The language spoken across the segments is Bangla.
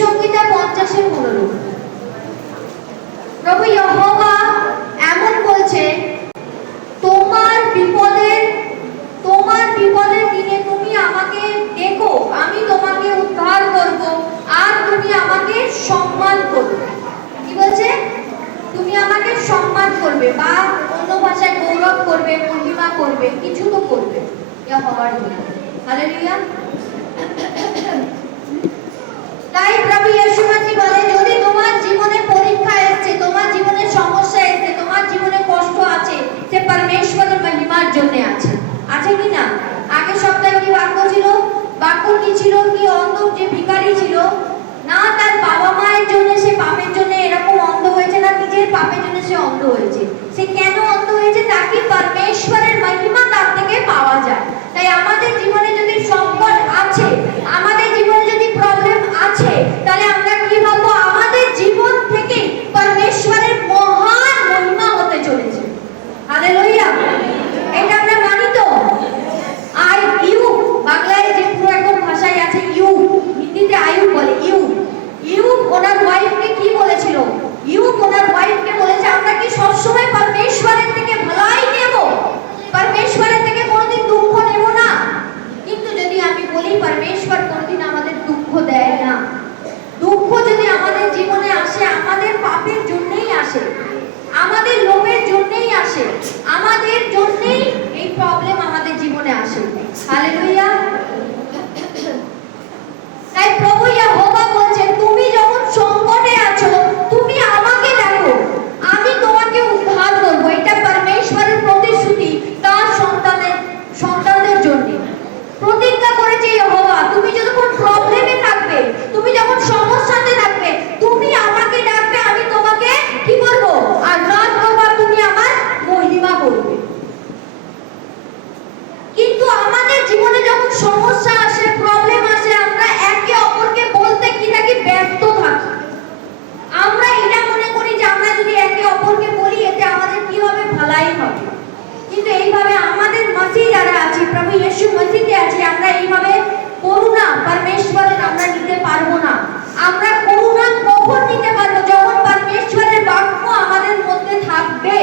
সংহিতা 50-15। প্রভু ইহোবা এমন বলছে, তোমার বিপদের দিনে তুমি আমাকে দেখো, আমি তোমাকে উদ্ধার করব, আর তুমি আমাকে সম্মান করবে। কি বলছে? তুমি আমাকে সম্মান করবে, বা অন্য ভাষায় গৌরব করবে, মহিমা করবে, কিছু তো করবে ইহোবার জন্য। হালেলুয়া। তাই প্রভু ইয়েশু মসিহ বলে, যদি তোমার জীবনে পরীক্ষা এসেছে, তোমার জীবনে সমস্যা এসেছে, তোমার জীবনে কষ্ট আছে, সে পরমেশ্বরের মহিমার জন্য আছে। আছে কি না? আগের সপ্তাহে কি বাক্য ছিল? বাক্য কি ছিল? কি অন্ধ যে ভিখারি ছিল না, তার বাবা মায়ের জন্য সে পাপের জন্য এরকম অন্ধ হয়েছে, না নিজের পাপের জন্য সে অন্ধ হয়েছে। সে কেন অন্ধ হয়েছে? তাকে পরমেশ্বরের মহিমা তার থেকে পাওয়া যায়। তাই আমাদের জীবনে যদি সংকট আছে, আমাদের জীবনে যদি প্রবলেম আছে, তাহলে আমরা কি ভাববো? আমাদের জীবন থেকে পরমেশ্বরের মহান মহিমা হতে চলেছে। হালেলুয়া। এটা আমরা মানি তো? ইউ বাংলায় যে পুরো একদম ভাষায় আছে ইউ, হিন্দিতে আয়ু বলে। ইউ ওনার ওয়াইফকে কি বলেছিল? ইউ ওনার ওয়াইফকে বলেছে, আমরা কি সবসময় পরমেশ্বরের থেকে ভালোই নেব? পরমেশ্বরের থেকে কোনোদিন দুঃখ নেব না? কিন্তু যদি আমি বলি, পরমেশ্বর কোনোদিন আমাদের দুঃখ দেয় না। দুঃখ যদি আমাদের জীবনে আসে, আমাদের পাপের জন্যই আসে, আমাদের লোভের জন্যই আসে, আমাদের জন্যই এই প্রবলেম আমাদের জীবনে আসে। হালেলুয়া। তাই প্রভু ইহোবা বলছেন, তুমি যখন সংকটে আছো, তুমি আমাকে দেখো, আমি তোমাকে উদ্ধার করব। এটা পরমেশ্বরের প্রতিশ্রুতি তার সন্তানদের জন্য প্রতিজ্ঞা করেছে ইহোবা। তুমি যখন প্রবলেমে থাকবে, তুমি যখন সমস্যাতে থাকবে, তুমি আমাকে ডাকবে, আমি তোমাকে কি করব? আঘাত করব, তুমি আমার মহিমা করবে। কিন্তু আমাদের জীবনে যখন সমস্যা আসে, প্রবলেম আসে, আমরা একে অপরকে বলতে কি থাকি? ব্যস্ত থাকি। আমরা এটা মনে করি যে আমরা যদি একে অপরকে বলি, এতে আমাদের কি হবে? ভালাই হবে। কিন্তু এইভাবে আমাদের মসিহ যারা আছে, প্রভু ইয়েশু মসিহতে আছে, আমরা এইভাবে করুণা পরমেশ্বরের আমরা নিতে পারবো না। আমরা করুণা কখন নিতে পারবো? যখন পরমেশ্বরের বাক্য আমাদের মধ্যে থাকবে,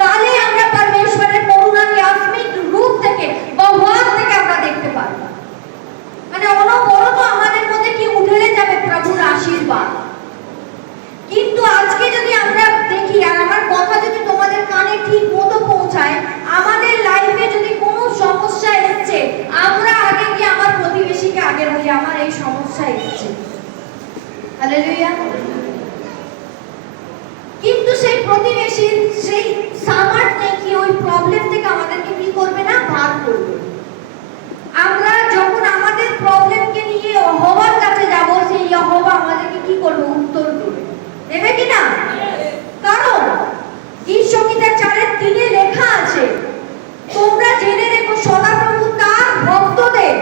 তাহলে আমরা পরমেশ্বরের করুণাকে আসমিক রূপ থেকে, ব্যবহার থেকে আমরা দেখতে পারবো। মানে অনবরত আমাদের মধ্যে কি উঠে যাবে? প্রভুর আশীর্বাদ। কিন্তু আজকে যদি আমরা দেখি, আর আমার কথা যদি তোমাদের কানে ঠিক মতো পৌঁছায়, আমাদের লাইফে যদি কোনো সমস্যা এসেছে, আমরা আগে গিয়ে আমার প্রতিবেশীকে আগে বলি, আমার এই সমস্যা এসেছে। হালেলুয়া। কিন্তু সেই প্রতিবেশীর সেই সামর্থ্য নেই কি ওই প্রবলেম থেকে আমাদেরকে কি করবে না? বার করবে। আমরা যখন আমাদের প্রবলেমকে নিয়ে ইহোবার কাছে যাব, সেই ইহোবা আমাদেরকে কি করবে? উত্তর দেবে। দেবে কি না? কারণ গীত সংহিতা 4:3 লেখা আছে, তোমরা জেনে রেখো, সদাপ্রভু তার ভক্তদের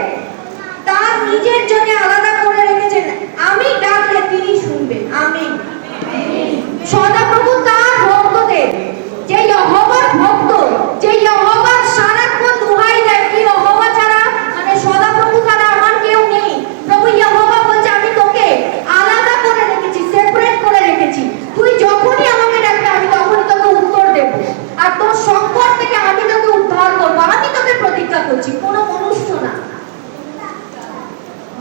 তার নিজের জন্য আলাদা করে রেখেছেন। আমি ডাকলে তিনি শুনবেন। আমিন। সদাপ্রভু তার ভক্তদের, যে ইহোবার ভক্ত, যে ইহোবার সারাক্ষণ দোহাই দেয় কি ইহোবা ছাড়া, মানে সদাপ্রভু ছাড়া আমার কেউ নেই। প্রভু ইহোবা বলছে, আমি তোকে আলাদা করে রেখেছি, সেপারেট করে রেখেছি। তুই যখনই আমাকে ডাকবি, আমি তখনই তোকে উত্তর দেব, আর তোর সংকট থেকে আমি তোকে উদ্ধার করব। আমি তোকে প্রতিজ্ঞা করছি, কোনো মনুষ্য না।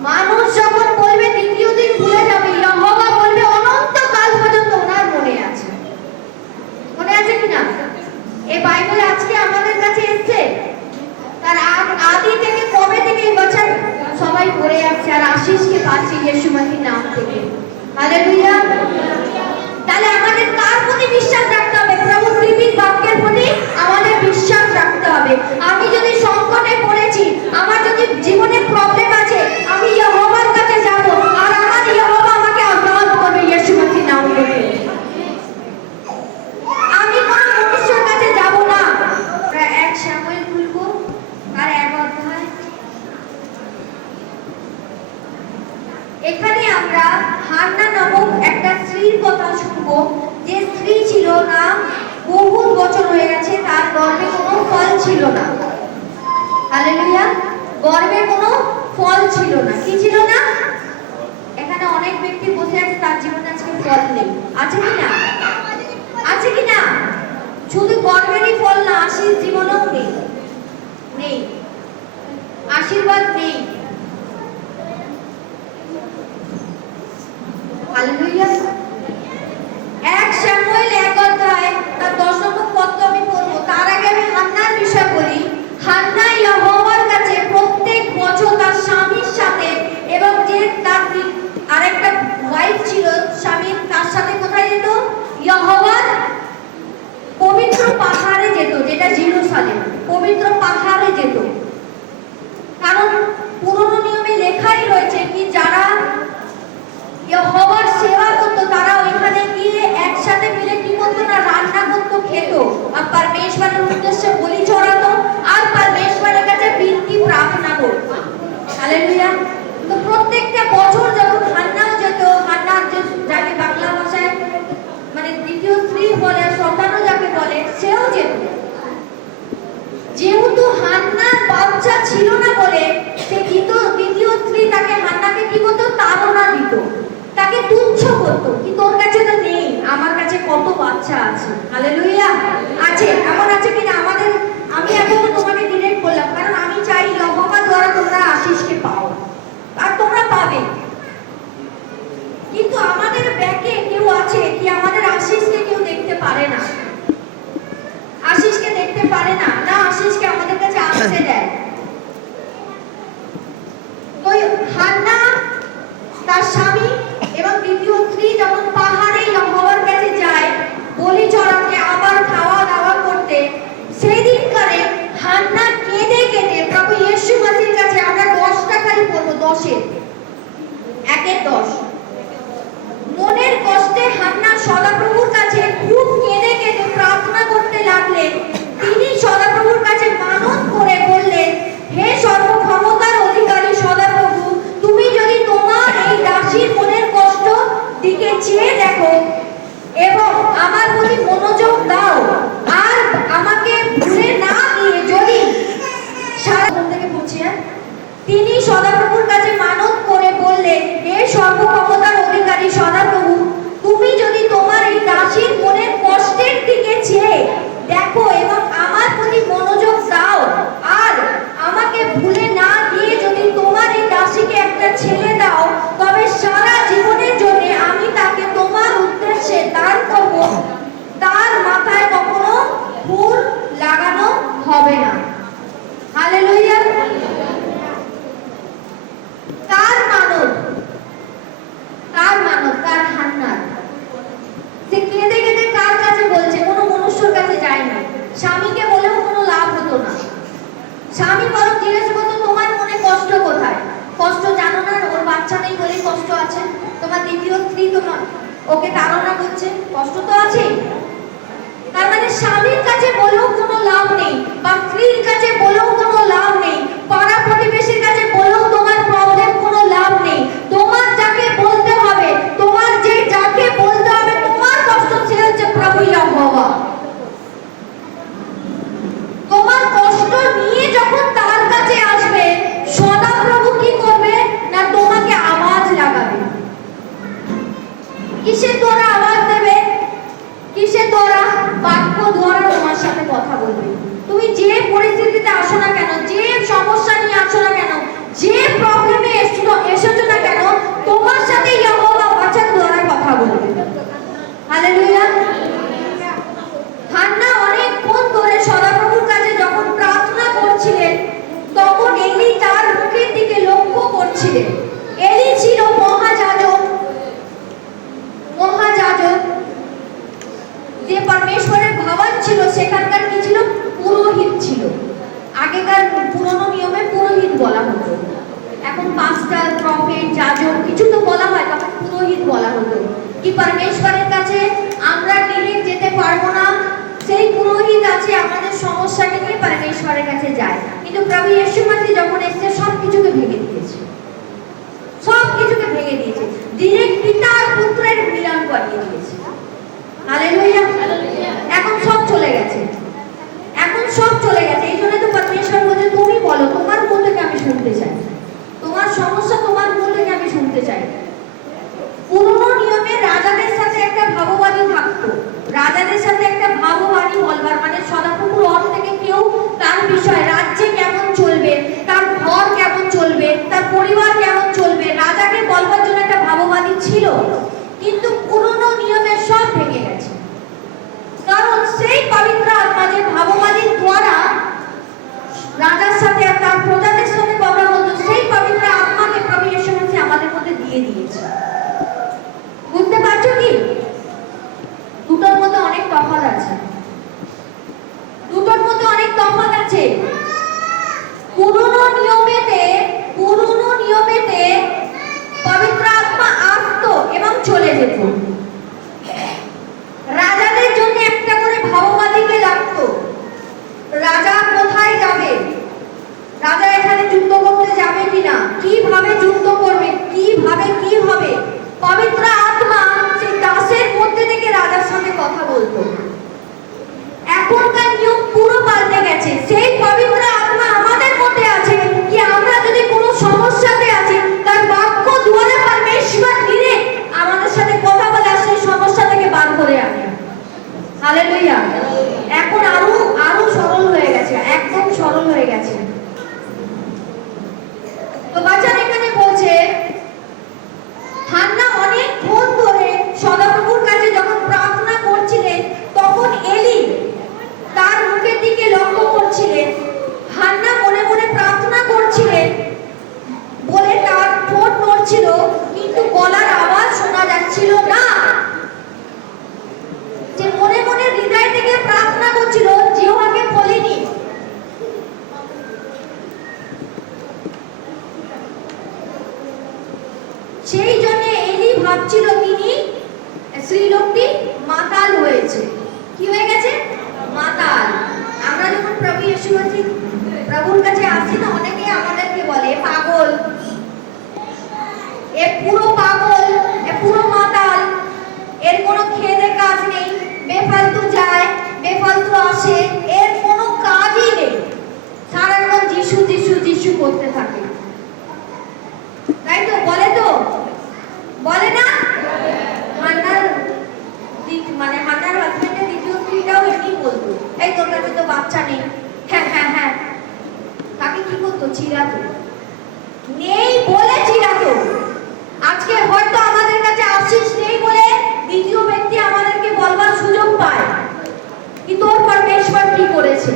মানুষ যখন বলবে দ্বিতীয় দিন ভুলে যাবে, ইহোবা বলবে অনন্তকাল পর্যন্ত ওনার মনে আছে। মনে আছে কিনা? এই বাইবেল আজকে আমাদের কাছে এসেছে, তার আদি থেকে, কবে থেকে এই বছর সবাই পড়ে যাচ্ছে, আর আশীষকে পাচ্ছে ইয়েশু মসিহর নাম থেকে। হালেলুয়া। তাহলে আমাদের কার প্রতি বিশ্বাস রাখতে হবে? প্রভু কৃপির বাক্যের প্রতি আমাদের বিশ্বাস রাখতে হবে। আমি যদি সংকটে পড়েছি, আমার যদি জীবনে প্রবলেম আছে, আমি ইহোবার কাছে যাব, আর আমার ইহোবা আমাকে আঘাত করবে ইয়েশু মসিহর নাম থেকে। আমি কোন মনুষ্যের কাছে যাব না। আমরা 1 শামুয়েল খুলবো, আর 1 অধ্যায়। এখানে আমরা হান্না নামক একটা স্ত্রীর কথা শুনবো, যে স্ত্রী ছিল না, বহু বছর হয়ে গেছে, তার গর্ভে কোনো ফল ছিল না। হালেলুয়া। গর্ভে কোনো ফল ছিল না। কি ছিল না? এখানে অনেক ব্যক্তি বসে আছে তার জীবনে আজকে ফল নেই, আছে কি না? আছে কি না? শুধু গর্বেরই ফল না, আশীষ জীবনেও নেই, নেই, আশীর্বাদ নেই। হালেলুয়া। 1 শামুয়েল 1 অধ্যায় তার 10 নম্বর পদটা আমি পড়বো। তার আগে আমি হান্নার বিষয় বলি। হান্না ইয়েহোবার কাছে প্রত্যেক বছর তার স্বামীর সাথে এবং যে তার আরেকটা ওয়াইফ ছিল স্বামীর, তার সাথে কোথায় যেত? ইয়েহোবার পবিত্র পাহাড়ে যেত, যেটা জেরুজালেম, পবিত্র পাহাড়ে যেত। কারণ পুরনো নিয়মে লেখাই রয়েছে কি যারা ইয়েহোবার সেবা করতো তারা ওইখানে গিয়ে একসাথে মিলে কি করতো না, রান্না করতো, খেত আর परमेश्वरेর উদ্দেশ্যে বলি চড়াতো আর परमेश्वরের কাছে বিনতি প্রার্থনা করতো। হালেলুয়া। তো প্রত্যেকটা বছর যখন হান্নাও যেত, হান্নার যে যাকে বাংলা ভাষায় মানে দ্বিতীয় স্ত্রী বলে, সন্তানও যাকে বলে, সেও যেত। যেহেতু হান্নার বাচ্চা ছিল না বলে সে দ্বিতীয় স্ত্রী তাকে হান্নাকে কি করতো, তাড়না দিত, তাকে তুচ্ছ করত, কি তোর কাছে তো নেই, আমার কাছে কত বাচ্চা আছে। হালেলুয়া। আছে, এমন আছে কিনা আমাদের? আমি এখন তোমাকে ডিরেক্ট বললাম কারণ আমি চাই ইয়েহোবা দ্বারা তোমরা আশীষকে পাও আর তোমরা পাবে। কিন্তু আমাদের ব্যাকে কেউ আছে কি আমাদের আশীষকে কেউ দেখতে পারে না, আশীষকে দেখতে পারে না, না আশীষকে আমাদের কাছে আসতে দেয়। তো হান্না তার স্বামী এবং দ্বিতীয় স্ত্রী যখন পাহাড়ে ইয়েহোবার কাছে যায় বলি চড়াতে, আবার খাওয়া দাওয়া করতে, সেই দিনকারে হান্না কেঁদে কেঁদে প্রভু ইয়েশু মসির কাছে, আমরা 10টা খালি পড়বো, 10-এর 1-10, মনের কষ্টে হান্না সদাপ্রভুর কাছে খুব কেঁদে কেঁদে প্রার্থনা করতে লাগলেন। তিনি সদাপ্রভুর কাছে মানত করে বললেন, হে সর্বক্ষমতার অধিকারী সদাপ্রভু, তুমি যদি তোমার এই দাসীর মনের কষ্ট দিকে চেয়ে দেখো এবং আমার প্রতি মনোযোগ দাও আর আমাকে ভুলে না দিয়ে যদি সারা থেকে বুঝিয়ে, তিনি সদাপ্রভুর কাছে মানত করে বললেন, হে সর্বক্ষমতার অধিকারী সদাপ্রভু, তুমি যদি তোমার এই দাসীর মনের কষ্টের দিকে চেয়ে দেখো এবং আমার প্রতি মনোযোগ দাও আর আমাকে ভুলে না দিয়ে যদি তোমার এই দাসীকে একটা ছেলে দাও, তবে সারা জীবনের জন্য আমি তাকে তোমার উদ্দেশ্যে দান করব, তার মাথায় কখনো ফুল লাগানো হবে না। হালেলুয়া। তার মানত, তার হান্নার, সে কেঁদে কেঁদে কার কাছে বলছে? কোনো মনুষ্যর কাছে যায় না, স্বামীকে বলেও কোনো লাভ হতো না। স্বামী বরং জিজ্ঞেস করতো, তোমার মনে কষ্ট কোথায়? কষ্ট জানো না, ওর বাচ্চা নেই বলে কষ্ট আছে। তোমার দ্বিতীয় স্ত্রী তোমার ওকে তাড়না করছে, কষ্ট তো আছে। তার মানে স্বামীর কাছে বলেও কোনো লাভ নেই, বা স্ত্রীর কাছে বলেও কোনো লাভ নেই, পাড়া প্রতিবেশীর কাছে বলেও তোমার প্রবলেম কোনো লাভ নেই। তোমার যাকে বলতে হবে, তোমার যে যাকে বলতে হবে তোমার কষ্ট, সে হচ্ছে প্রভু ইয়েহোবা। তোমার কষ্ট নিয়ে যখন তার কাছে আসবে, সদাপ্রভু কি করবে না, তোমাকে আওয়াজ লাগাবে। কিসের দ্বারা আওয়াজ দেবে? কিসের দ্বারা? বাক্য দ্বারা তোমার সাথে কথা বলবে। তুমি যে পরিস্থিতিতে আসো না কেন, যে সমস্যা নিয়ে আসো না কেন, যে প্রবলেমে এসেছো না কেন, তোমার সাথে ইয়েহোবা বাচার দ্বারা কথা বলবে। হালেলুয়া। হান্না অনেকক্ষণ ধরে সদাপ্রভুর কাছে যখন প্রার্থনা করছিলেন, তখন এলি তার মুখের দিকে লক্ষ্য করছিলেন। এলি ছিল মহাযাজক, যে পরমেশ্বরের ভবন ছিল সেখানকার কি ছিল? পুরোহিত ছিল। আগেকার পুরনো নিয়মে পুরোহিত বলা হতো, এখন পাস্টার, প্রফেট, যাজক কিছু তো বলা হয়, তখন পুরোহিত বলা হতো। কি পরমেশ্বরের কাছে আমরা ডিরেক্ট যেতে পারবো না, সেই পুরোহিত আছে আমাদের সমস্যাকে নিয়ে পরমেশ্বরের কাছে যায়। কিন্তু প্রভু ইয়েশু মসিহ যখন এসেছে সব কিছুকে ভেঙে দিয়েছে, সব কিছুকে ভেঙে দিয়েছে, ডিরেক্ট পিতা আর পুত্রের মিলন করিয়ে দিয়েছে। হালেলুয়া। এখন সব চলে গেছে, এখন সব চলে গেছে। এই জন্য তো পরমেশ্বর বলছে, তুমি বলো, তোমার মুখ থেকে আমি শুনতে চাই, তোমার সমস্যা তোমার মুখ থেকে আমি শুনতে চাই। ছিল, কিন্তু পুরনো নিয়মের সব ভেঙে গেছে। কারণ সেই পবিত্র আত্মা যে ভাববাদীর দ্বারা রাজার সাথে আর তার প্রজাদের সাথে কথা বলতো, সেই পবিত্র আত্মাকে প্রভু যীশু মসিহ আমাদের মধ্যে দিয়ে দিয়েছে। বুঝতে পারছো কি? দুটোর মধ্যে অনেক তফাৎ আছে, দুটোর মধ্যে অনেক তফাৎ আছে। পুরনো নিয়মেতে পবিত্র আত্মা আসতো এবং চলে যেত। রাজাদের জন্য একটা করে ভাববাদীকে লাগতো। রাজা কোথায় যাবে, রাজা এখানে যুদ্ধ করতে যাবে কিনা, কিভাবে যুদ্ধ করবে, কিভাবে কি হবে, পবিত্র আত্মা সেই দাসের মধ্যে থেকে রাজার সাথে কথা বলতো। এখনকার নিয়ম পুরো পাল্টে গেছে। সেই পবিত্র আত্মা আমাদের মধ্যে আছে কি আমরা যদি কোনো সমস্যাতে আছি, তার বাক্য দ্বারা পরমেশ্বর নিজে আমাদের সাথে কথা বলে আর সেই সমস্যা থেকে বার করে আনে। হালেলুয়া। এখন আরো সরল হয়ে গেছে, একদম সরল হয়ে গেছে। তো বাচ্চারা এখানে বলছে হান্না অনেকক্ষণ ধরে সদাপ্রভুর কাছে যখন প্রার্থনা করছিলেন, তখন এলি তার মুখের দিকে লক্ষ্য করছিলেন। হান্না মনে মনে প্রার্থনা করছিলেন বলে তার ঠোঁট নড়ছিল, কিন্তু গলার আওয়াজ শোনা যাচ্ছিল না। যে মনে মনে হৃদয় থেকে প্রার্থনা করছিল, জিহ্বাকে খোলেনি। সেই জন্য এলি ভাবছিল তিনি স্ত্রীলোকটি মাতাল হয়েছে। কি হয়ে গেছে? মাতাল। আমরা যখন প্রভু যীশু মসিহ প্রভুর কাছে আসি না, অনেকে আমাদেরকে বলে পাগল, এ পুরো পাগল, এ পুরো মাতাল, এর কোনো খেদে কাজ নেই, বেফালতু যায় বেফালতু আসে, এর কোনো কাজই নেই, সারাক্ষণ যিশু যিশু যিশু করতে থাকে। তাই তো বলে, তো বলে না? হান্নার মানে হান্নার হাজবেন্ডের দ্বিতীয় স্ত্রীটাও এমনি বলতো, এই তোর কাছে তো বাচ্চা নেই। হ্যাঁ হ্যাঁ হ্যাঁ, তাকে কি করতো? চিরাতো। নেই বলে চিরাতো। আজকে হয়তো আমাদের কাছে আশিস নেই বলে দ্বিতীয় ব্যক্তি আমাদেরকে বলবার সুযোগ পায় কি তোর পরমেশ্বর কি করেছে।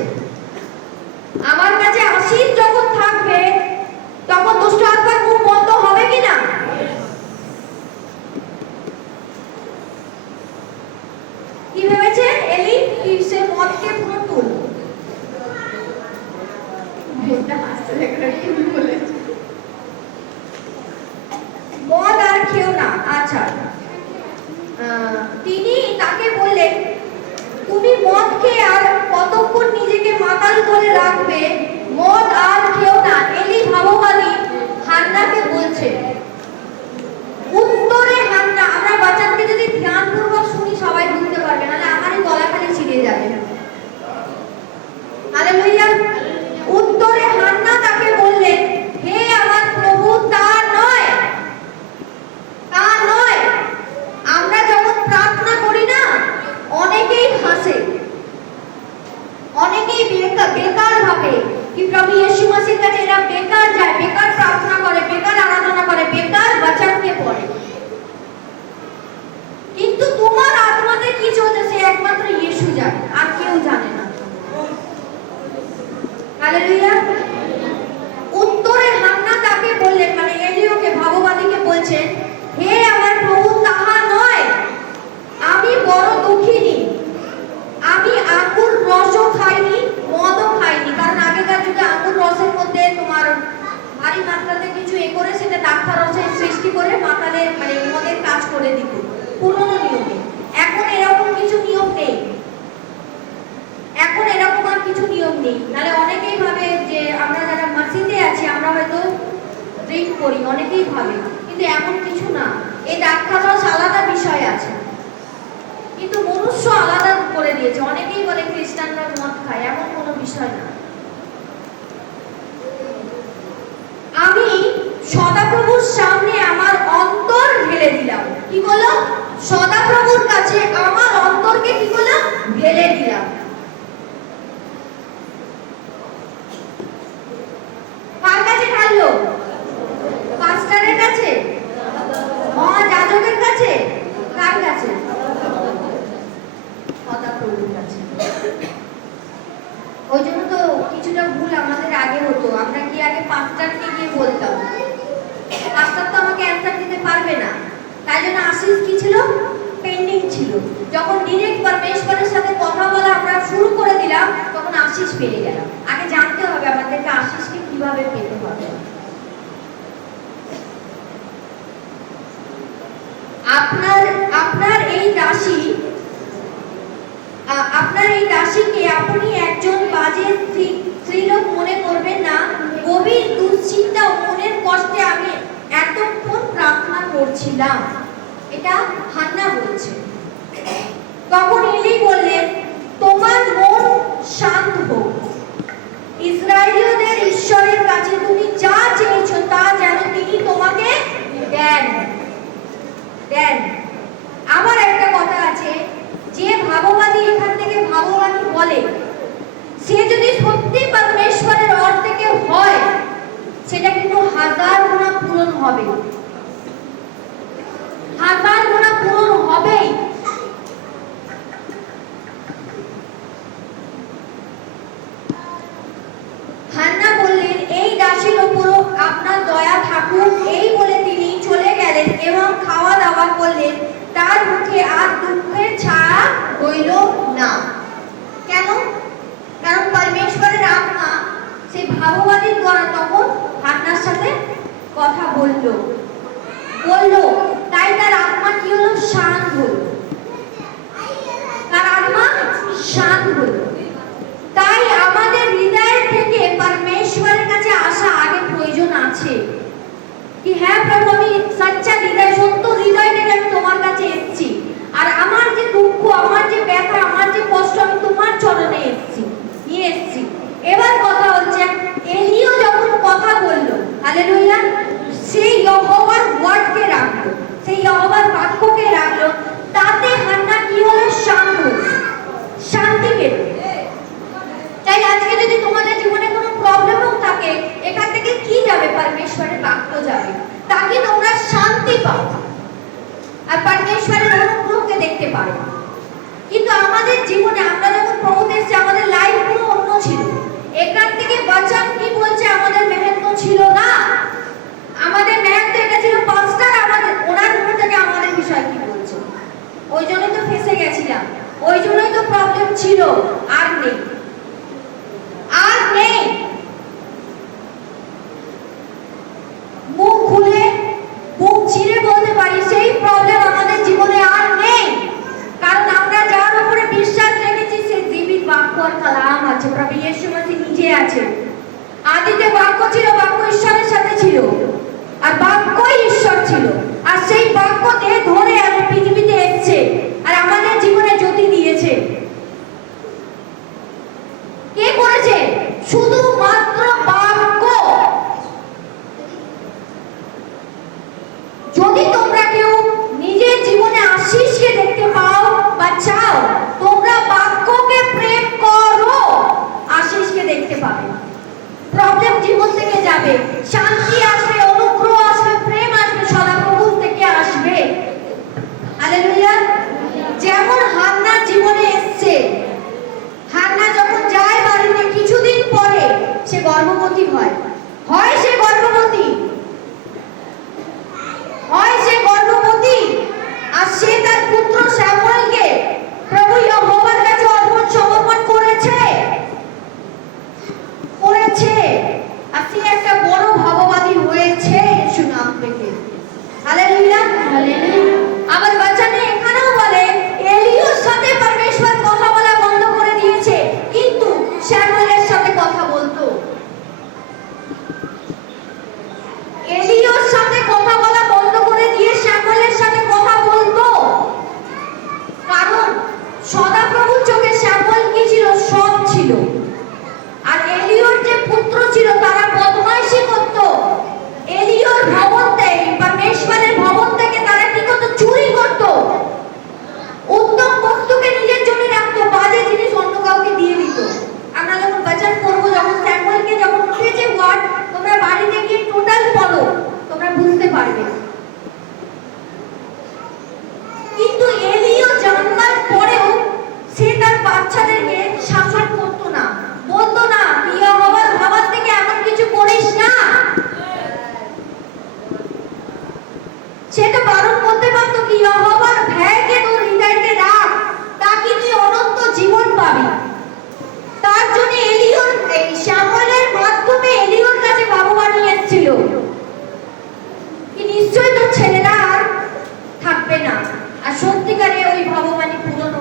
আমার কাছে আশিস যখন থাকবে, তখন দুষ্ট আত্মার মুখ বন্ধ হবে কিনা? কি ভেবেছে এলি? সে মদকে পুরো তুল মদ আর খেও না। আচ্ছা, তিনি তাকে বললেন তুমি মদ খেয়ে আর কতক্ষণ নিজেকে মাতাল করে রাখবে, মদ আর খেও না। এলি ভাববাদী হান্নাকে বলছে। উত্তরে হান্না, আমরা বাচ্চাকে যদি ধ্যানপূর্বক শুনি সবাই বুঝতে পারবে, নাহলে আমারই গলা খালি ছিঁড়ে যাবে। হালেলুয়া। উত্তরে হান্না তাকে বললেন, হে আমার প্রভু, তা নয়, তা নয়। আমরা যখন প্রার্থনা করি না, অনেকেই হাসে, অনেকেই বেকার ভাবে কি প্রভু যীশু মসিহের কাছে এরা বেকার যায়, বেকার প্রার্থনা করে, বেকার আরাধনা করে, বেকার বচনকে পড়ে। কিন্তু তোমার আত্মাতে কি চলছে সে একমাত্র যীশু জানে, আর কেউ জানে না। হালেলুয়া। উত্তরে হান্না তাকে বললেন, মানে এলিওকে ভাববাদীকে বলছেন, হে আমার প্রভু, তাহা নয়, আমি বড় দুঃখিনী, আমি আঙ্গুর রসও খাইনি, মদও খাইনি। কারণ আগেকার যুগে আঙ্গুর রসের মধ্যে তোমার ভারী মাত্রাতে কিছু করে সেটা ডাক্তার রসের সৃষ্টি করে মাতালের মানে মদের কাজ করে দিত পুরনো নিয়মে। এখন এরকম কিছু নিয়ম নেই, এখন এরকম আর কিছু নিয়ম নেই। নাহলে অনেকেই ভাবে যে আমরা যারা মসজিদে আছি আমরা হয়তো ড্রিঙ্ক করি, অনেকেই ভাবে, কিন্তু এমন কিছু না। এই ডাক্তার রস আলাদা বিষয় আছে, কিন্তু মনুষ্য আলাদা করে দিয়েছে। অনেকেই বলে খ্রিস্টানরা মদ খায়, এমন কোনো বিষয় না। আমি সদাপ্রভুর সামনে আমার অন্তর ঢেলে দিলাম। কি বলো? সদাপ্রভুর কাছে আমার অন্তরকে কি বললাম? ঢেলে দিলাম। কার কাছে ঢাললো? পাস্টারের কাছে? মহাযাজকের কার কাছে? সদাপ্রভুর কাছে। ওই জন্য তো কিছুটা ভুল আমাদের আগে হতো। আমরা কি আগে পাস্টারকে গিয়ে বলতাম, পাস্টার তো আমাকে অ্যান্সার দিতে পারবে না, তাই জন্য আশিস কি ছিল? পেন্ডিং ছিল। যখন ডিরেক্ট পরমেশ্বরের সাথে কথা বলা আমরা শুরু করে দিলাম, তখন আশিস পেয়ে গেলাম। আগে জানতে হবে আমাদেরকে আশিসকে কিভাবে পেতে হবে। আপনার এই দাসী, আপনার এই দাসীকে আপনি একজন বাজে স্ত্রীলোক মনে করবেন না। গভীর দুশ্চিন্তা ও মনের কষ্টে আমি এতক্ষণ প্রার্থনা করছিলাম। এটা হান্না বলছে। তখন এলি বললেন, তোমার মন শান্ত হোক। ইসরায়েলীয়দের ঈশ্বরের কাছে তুমি যা চেয়েছো তা যেন তিনি তোমাকে দেন। আমার একটা কথা আছে, যে ভাববাদী এখান থেকে ভাববাদী বলে, সে যদি সত্যি পরমেশ্বরের ওর থেকে হয়, সেটা কিন্তু 1000 গুণা পূরণ হবে, 1000 গুণা পূরণ হবেই। হান্না বললেন, এই দাসীর উপর আপনার দয়া থাকুক। এই বলে তিনি চলে গেলেন এবং খাওয়া দাওয়া করলেন। তার মুখে আর দুঃখের ছায়া রইল না। কেন? কারণ পরমেশ্বরের আত্মা সেই ভাববাদীর দ্বারা তখন হান্নার সাথে কথা বলল, তাই তার আত্মা কি হলো? শান্ত হলো। তার আত্মা শান্ত হলো। তাই আমাদের হৃদয় থেকে পরমেশ্বরের কাছে আসা আগে প্রয়োজন আছে কি, হ্যাঁ প্রভু, আমি সচ্চা হৃদয়, সত্য হৃদয় থেকে আমি তোমার কাছে এসেছি, আর আমার যে দুঃখ, আমার যে ব্যথা, আমার যে কষ্ট, আমি তোমার চরণে নিয়ে এসেছি। এবার কথা হচ্ছে, এলিও যখন কথা বলল, হালেলুয়া, সেই ইয়হোবার ওয়ার্ডকে রাখলো, সেই ইয়হোবার বাক্যকে রাখলো। তাতে হান্না কি হলো? শান্ত হলো, শান্তি পেল। তাই আজকে যদি তোমাদের জীবনে কোনো প্রবলেমও থাকে, এখান থেকে কি যাবে? পরমেশ্বরের বাক্য যাবে, তাকে তোমরা শান্তি পাও আর পরমেশ্বরের অনুগ্রহকে দেখতে পারো। কিন্তু আমাদের জীবনে আমরা যখন প্রভুতে এসেছি, আমাদের লাইফ পুরো অন্য ছিল। এখান থেকে বচন কি বলছে? আমাদের মেহনত ছিল না, আমাদের মেহনত এটা ছিল পাস্টার আমাদের, ওনার মুখ থেকে আমাদের বিষয় কি বলছে। ওই জন্যই তো ফেসে গেছিলাম, ওই জন্যই তো প্রবলেম ছিল। আর নেই, আর নেই। মুখ খুলে, মুখ চিরে বলতে পারি, সেই প্রবলেম আমাদের জীবনে আর নেই। কারণ আমরা যার উপরে বিশ্বাস রেখেছি, সে জীবিত বাক্য আর কালাম আছে, প্রভু ইয়েশু মসিহ নিজে আছে। আদিতে বাক্য ছিল, বাক্য ঈশ্বরের সাথে ছিল, আর বাক্যই ঈশ্বর ছিল। আর সেই বাক্য দেহ ধরে আর পৃথিবীতে এসেছে, আর আমাদের জীবনে জ্যোতি দিয়েছে।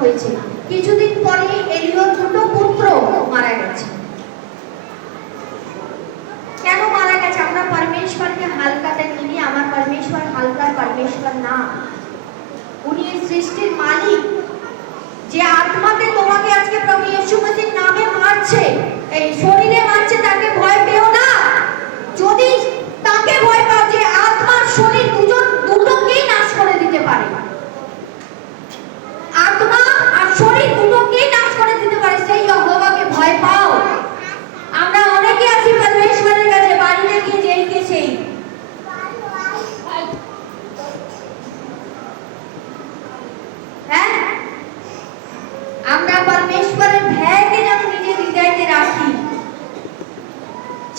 হয়েছে। কিছুদিন পরে এলিয়র দুটো পুত্র মারা গেছে। কেন মারা গেছে? আমরা परमेश्वरকে হালকাতে নিই। আমার परमेश्वर হালকার परमेश्वर না। উনি সৃষ্টির মালিক। যে আত্মাতে তোমাকে আজকে প্রভু ইয়েশু মসির নামে মারছে, এই শরীরে মারছে, তাকে ভয় পেও না। যদি তাকে ভয় পাও, যে আত্মা শরীর দুটোকেই নাশ করে দিতে পারে, আত্মা আর শরীর দুটোকেই নাশ করে দিতে পারে, সেই যহোবাকে ভয় পাও। আমরা অনেকে আছি परमेश्वরের কাছে বাড়িতে গিয়ে যেই কে সেই, হ্যাঁ, আমরা परमेश्वরের ভয়কে যেন নিজের হৃদয়ে রাখি।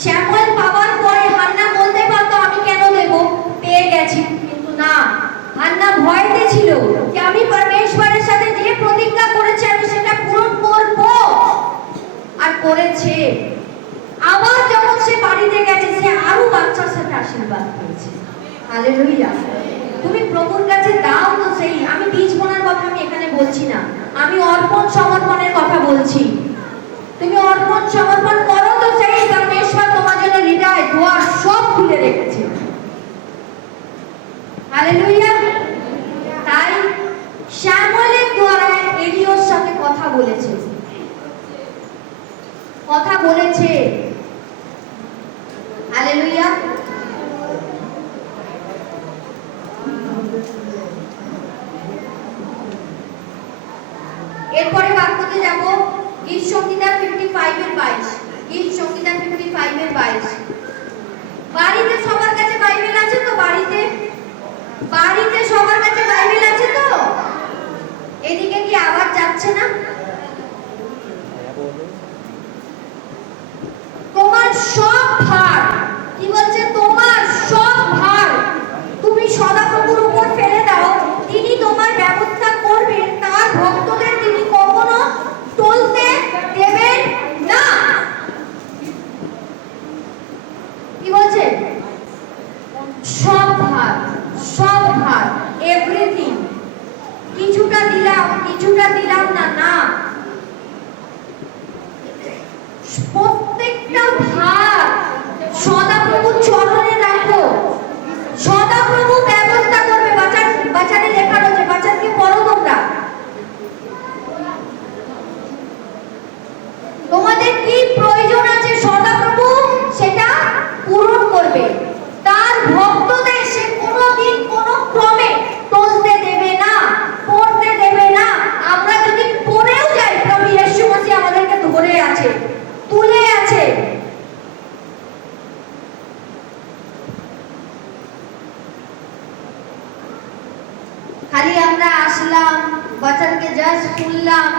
শ্যামল পাওয়ার পরে হান্না বলতে পারতো আমি কেন দেব, পেয়ে গেছি, কিন্তু না, হান্না ভয়তে ছিল যে আমি परमेश्वরের সাথে যে প্রতিজ্ঞা করেছি আমি সেটা পূরণ করব, আর করেছে। আবার যখন সে বাড়িতে গেছে, সে আরো বাচ্চার সাথে আশীর্বাদ পেয়েছে। হালেলুয়া। তুমি প্রভুর কাছে দাও তো সেই। আমি বীজ বোনার কথা আমি এখানে বলছি না, আমি অর্পণ সমর্পণের কথা বলছি। তুমি অর্পণ সমর্পণ করো তো সেই, परमेश्वर তোমার জন্য হৃদয় দুয়ার সব খুলে রেখেছে। হালেলুয়া। তাই শ্যামলের দ্বারা এলিয়র সাথে কথা বলেছে, কথা বলেছে। হালেলুয়া। এরপরে বাক্যতে যাব, গীত সংহিতা 55 এর 22। গীত সংহিতা 55 এর 22। বাড়িতে সবার কাছে বাইবেল আছে তো? বাড়িতে সবার কাছে বাইবেল আছে তো? এদিকে কি আওয়াজ যাচ্ছে না? তোমার সব ভার, কি বলছে? তোমার সব ভার তুমি সদাপ্রভুর উপর ফেলে দাও, তিনি তোমার ব্যবস্থা করবেন, তার ভক্তদের তিনি কখনো টলতে দেবেন না। কি বলছে? সব ভার, সব ভার, এভরিথিং। কিছুটা দিলাম না, না, প্রত্যেকটা ভার সদাপ্রভুর চরণে রাখো। সদাপ্রভু ব্যবস্থা করবে। বাচ্চাদের লেখা রয়েছে, বাচ্চাকে পড়ো তোমরা। তোমাদের কি প্রয়োজন আছে সদাপ্রভু সেটা পূরণ করবে। তার ভক্তদের সে কোনোদিন কোনো ক্রমে টলতে দেবে না, পড়তে দেবে না। আমরা যদি পড়েও যাই, প্রভু ইয়েশু মসিহ আমাদেরকে ধরে আছে, তুলে আছে। খালি আমরা আসলাম, বাচ্চাকে জাস্ট শুনলাম,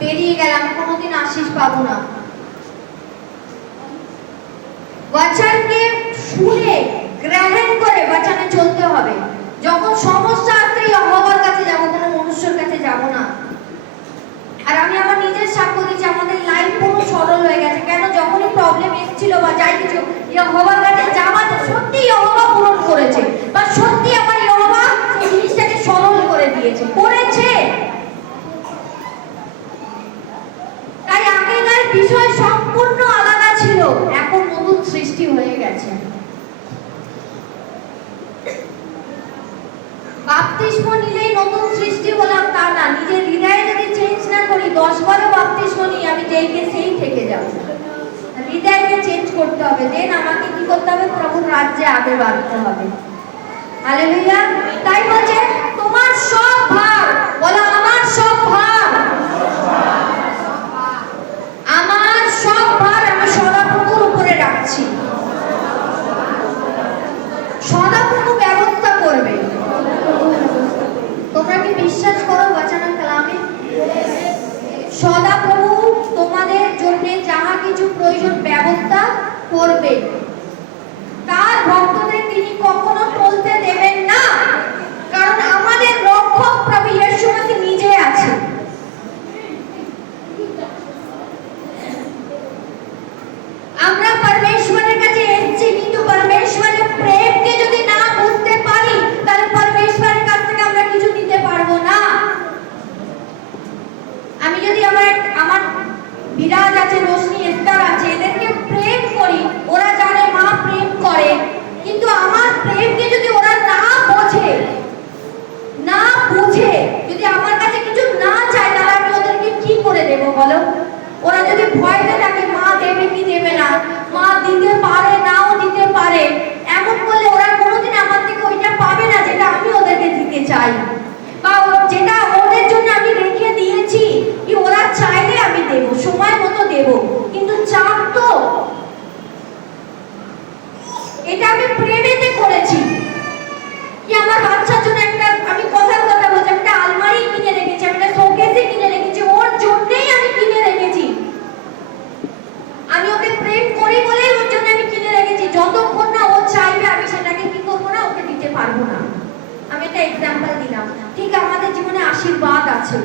বেরিয়ে গেলাম, কোনোদিন আশীষ পাবো না। বাচ্চাকে শুনে গ্রহণ করে বাচ্চাকে চলতে হবে। যখন সমস্যা আসছে যহোবার কাছে যাব, কোনো মনুষ্যের কাছে যাব না। আর আমি আমার নিজের সাক্ষ্য দিচ্ছি, আমাদের লাইফ পুরো সরল হয়ে গেছে। কেন? যখনই প্রবলেম এসেছিল বা যাই কিছু, যহোবার কাছে যাওয়া সত্যি যহোবা পূরণ করেছে, বা সত্যি আমার যহোবা এই জিনিসটাকে সরল করে দিয়েছে, করেছে। তাই আগেকার বিষয় সম্পূর্ণ আলাদা ছিল, এখন নতুন সৃষ্টি হয়ে গেছে। বাপতিস্ম নিলেই নতুন সৃষ্টি হলাম তা না। নিজের হৃদয়ে যদি চেঞ্জ না করি, 10 বারও বাপতিস্ম নিই, আমি যেইকে সেই থেকে যাব। হৃদয়কে চেঞ্জ করতে হবে। দেন আমাকে কি করতে হবে? প্রভুর রাজ্যে আগে বাড়তে হবে। হালেলুয়া। তাই বলছে তোমার সব ভার, বলো আমার সব ভার, আমার সব ভার আমি সদাপ্রভুর উপরে রাখছি। সদাপ্রভু ব্যবস্থা করবে। তোমরা কি বিশ্বাস করো বাঁচানোর কালামে? সদাপ্রভু তোমাদের জন্য যাহা কিছু প্রয়োজন ব্যবস্থা করবে, তার ভক্তদের তিনি কখনো টলতে দেবেন না। কারণ আমাদের রক্ষক প্রভু ইয়েশু মসিহ নিজে আছে। আমরা परमेश्वরের কাছে এসেছি, কিন্তু परमेश्वরের প্রেমকে যদি না বুঝতে পারি, তাহলে परमेश्वরের কাছ থেকে আমরা কিছু নিতে পারবো না। বুঝে, যদি আমার কাছে কিছু না চায়, তাহলে আমি ওদেরকে কি করে দেবো বলো? ওরা যদি ভয়তে থাকে মা দেবে কি দেবে না, মা দিতে পারে নাও দিতে পারে, এমন করলে ওরা কোনোদিন আমার থেকে ওইটা পাবে না যেটা আমি ওদেরকে দিতে চাই, বা যেটা ওদের জন্য আমি রেখে দিয়েছি কি ওরা চাইলে আমি দেব, সময় মতো দেব। কিন্তু চাপ তো, এটা আমি প্রেমেতে করেছি। কি আমার বাচ্চার জন্য একটা, আমি কথার কথা বলছি, একটা আলমারি কিনে রেখেছি, একটা শোকেসে কিনে রেখেছি, ওর জন্যই আমি কিনে রেখেছি। আমি ওকে প্রেম করি বলেই ওর জন্য আমি কিনে রেখেছি। যতক্ষণ না ও চাইবে আমি সেটাকে কি করবো না, ওকে দিতে পারবো না। আমি একটা এক্সাম্পল দিলাম। ঠিক আমাদের জীবনে আশীর্বাদ আছে,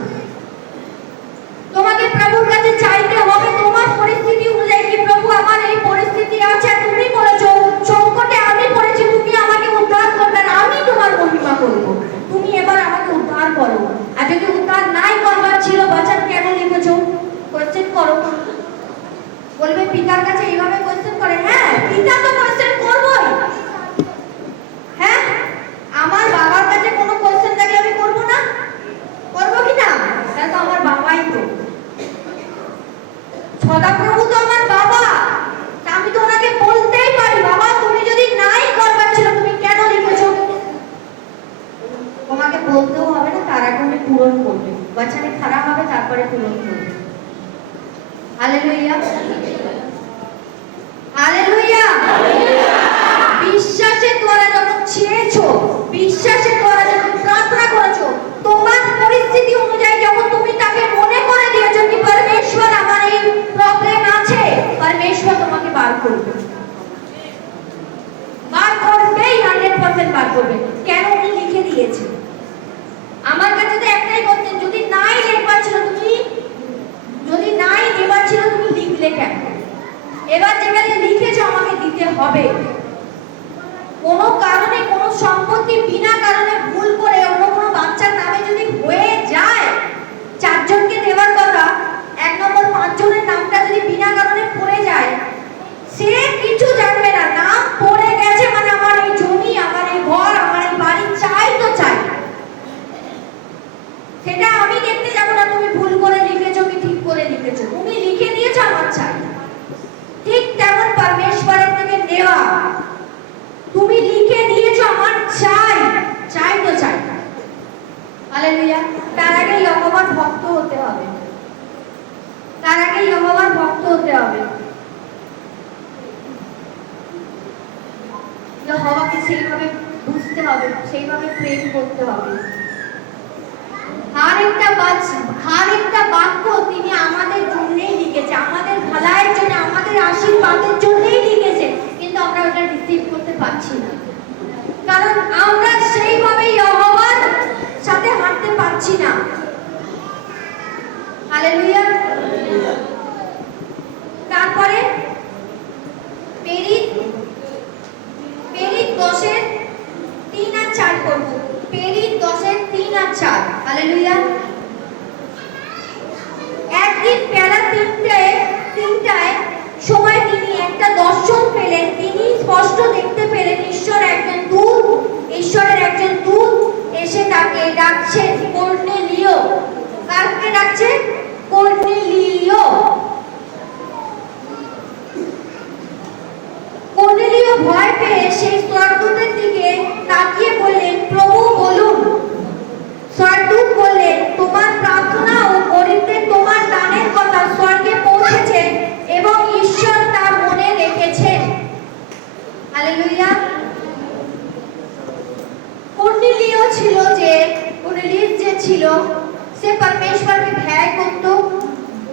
তোমাকে প্রভুর কাছে চাইতে হবে তোমার পরিস্থিতি অনুযায়ী। কি প্রভু আমার এই পরিস্থিতি আছে, তুমি বলেছো সংকটে আমি পড়েছি, তুমি আমাকে উদ্ধার করবে, আমি তোমার মহিমা করব, তুমি এবার আমাকে উদ্ধার করো। আর যদি উদ্ধার নাই করবার ছিল, বাঁচান কেন লিখেছো? কোশ্চেন করো। বলবে পিতার কাছে এইভাবে কোশ্চেন করে, হ্যাঁ পিতা তো কোশ্চেন করবই। হ্যাঁ, আমার বাবার কাছে কোনো কোশ্চেন থাকলে আমি করবো না? করবো কি না? তাহলে তো আমার বাবাই তো, সদাপ্রভু তো আমার বাবা, তা আমি তো ওনাকে বলতেই পারি, বাবা তুমি যদি নাই করবার ছিল তুমি কেন লিখেছো? তোমাকে বলতেও হবে না, তার আগে আমি পূরণ করবে, বাচ্চাটা খারাপ হবে তারপরে পূরণ করবে। Hallelujah, hallelujah. বিশ্বাসের দ্বারা যখন চেয়েছো, বিশ্বাসের দ্বারা যখন প্রার্থনা করেছো, তোমার পরিস্থিতি অনুযায়ী যখন তুমি তাকে মনে করে দিয়েছো কি পরমেশ্বর আমার এই প্রবলেম আছে, পরমেশ্বর তোমাকে বার করবে, বার করবেই, 100% বার করবে। কেন? উনি লিখে দিয়েছে। আমার কাছে তো একটাই কোশ্চেন, যদি নাই লিখবার ছিল, তুমি যদি নাই দেবার ছিল তুমি লিখলে কেন? এবার যেখানে লিখেছো আমাকে দিতে হবে। কোনো কারণে কোনো সম্পত্তি বিনা কারণে ভুল করে অন্য কোনো বাচ্চার নামে যদি হয়ে যায়, 4 জনকে দেওয়ার কথা, 1 নম্বর 5 জনের নামটা যদি বিনা কারণে পড়ে যায়, সে কিছু জানবে না, নাম পড়ে গেছে মানে আমার এই জমি, আমার এই ঘর, আমার এই বাড়ি চাই তো চাই। সেটা আমি দেখতে যাব না তুমি ভুল করে লিখেছো কি ঠিক করে লিখেছো, তুমি লিখে দিয়েছো আমার চাই। ঠিক তেমন পরমেশ্বরের থেকে নেওয়া, তুমি লিখে দিয়েছো আমার চাই, চাই তো চাই। হালেলুয়া। তার আগে ইহোবার ভক্ত হতে হবে, তার আগে ইহোবার ভক্ত হতে হবে। ইহোবাকে সেইভাবে বুঝতে হবে, সেইভাবে প্রেম করতে হবে। হার একটা বাক্য তিনি আমাদের জন্যই লিখেছে, আমাদের ভালোর জন্য, আমাদের আশীর্বাদের জন্যই লিখেছে, কিন্তু আমরা ওটা রিসিভ করতে পারছি না, কারণ আমরা সেইভাবে ইহোবার সাথে হাঁটতে পারছি না। হালেলুয়া। তারপরে পেরিত 10:3 আর 4 করব। পেরিত 10:3 আর 4। হালেলুয়া। একদিন বেলা 3টায় সময় তিনি একটা দর্শন পেলেন। তিনি স্পষ্ট দেখতে পেলেন ঈশ্বরের একজন দূত এসে তাকে ডাকছেন, কর্নেলিয়। কাকে ডাকছে? কর্নেলিয়। কর্নেলিয় ভয় পেয়ে সেই স্বর্গদূতের দিকে তাকিয়ে বললেন, প্রভু বলুন। স্বর্গদূত বললেন, তোমার প্রার্থনা ও গরিবদের তোমার দানের কথা স্বর্গে পৌঁছেছে এবং ঈশ্বর তা মনে রেখেছেন। হালেলুয়া। কর্নেলিয়াস যে ছিল সে পরমেশ্বরকে ভয় করত,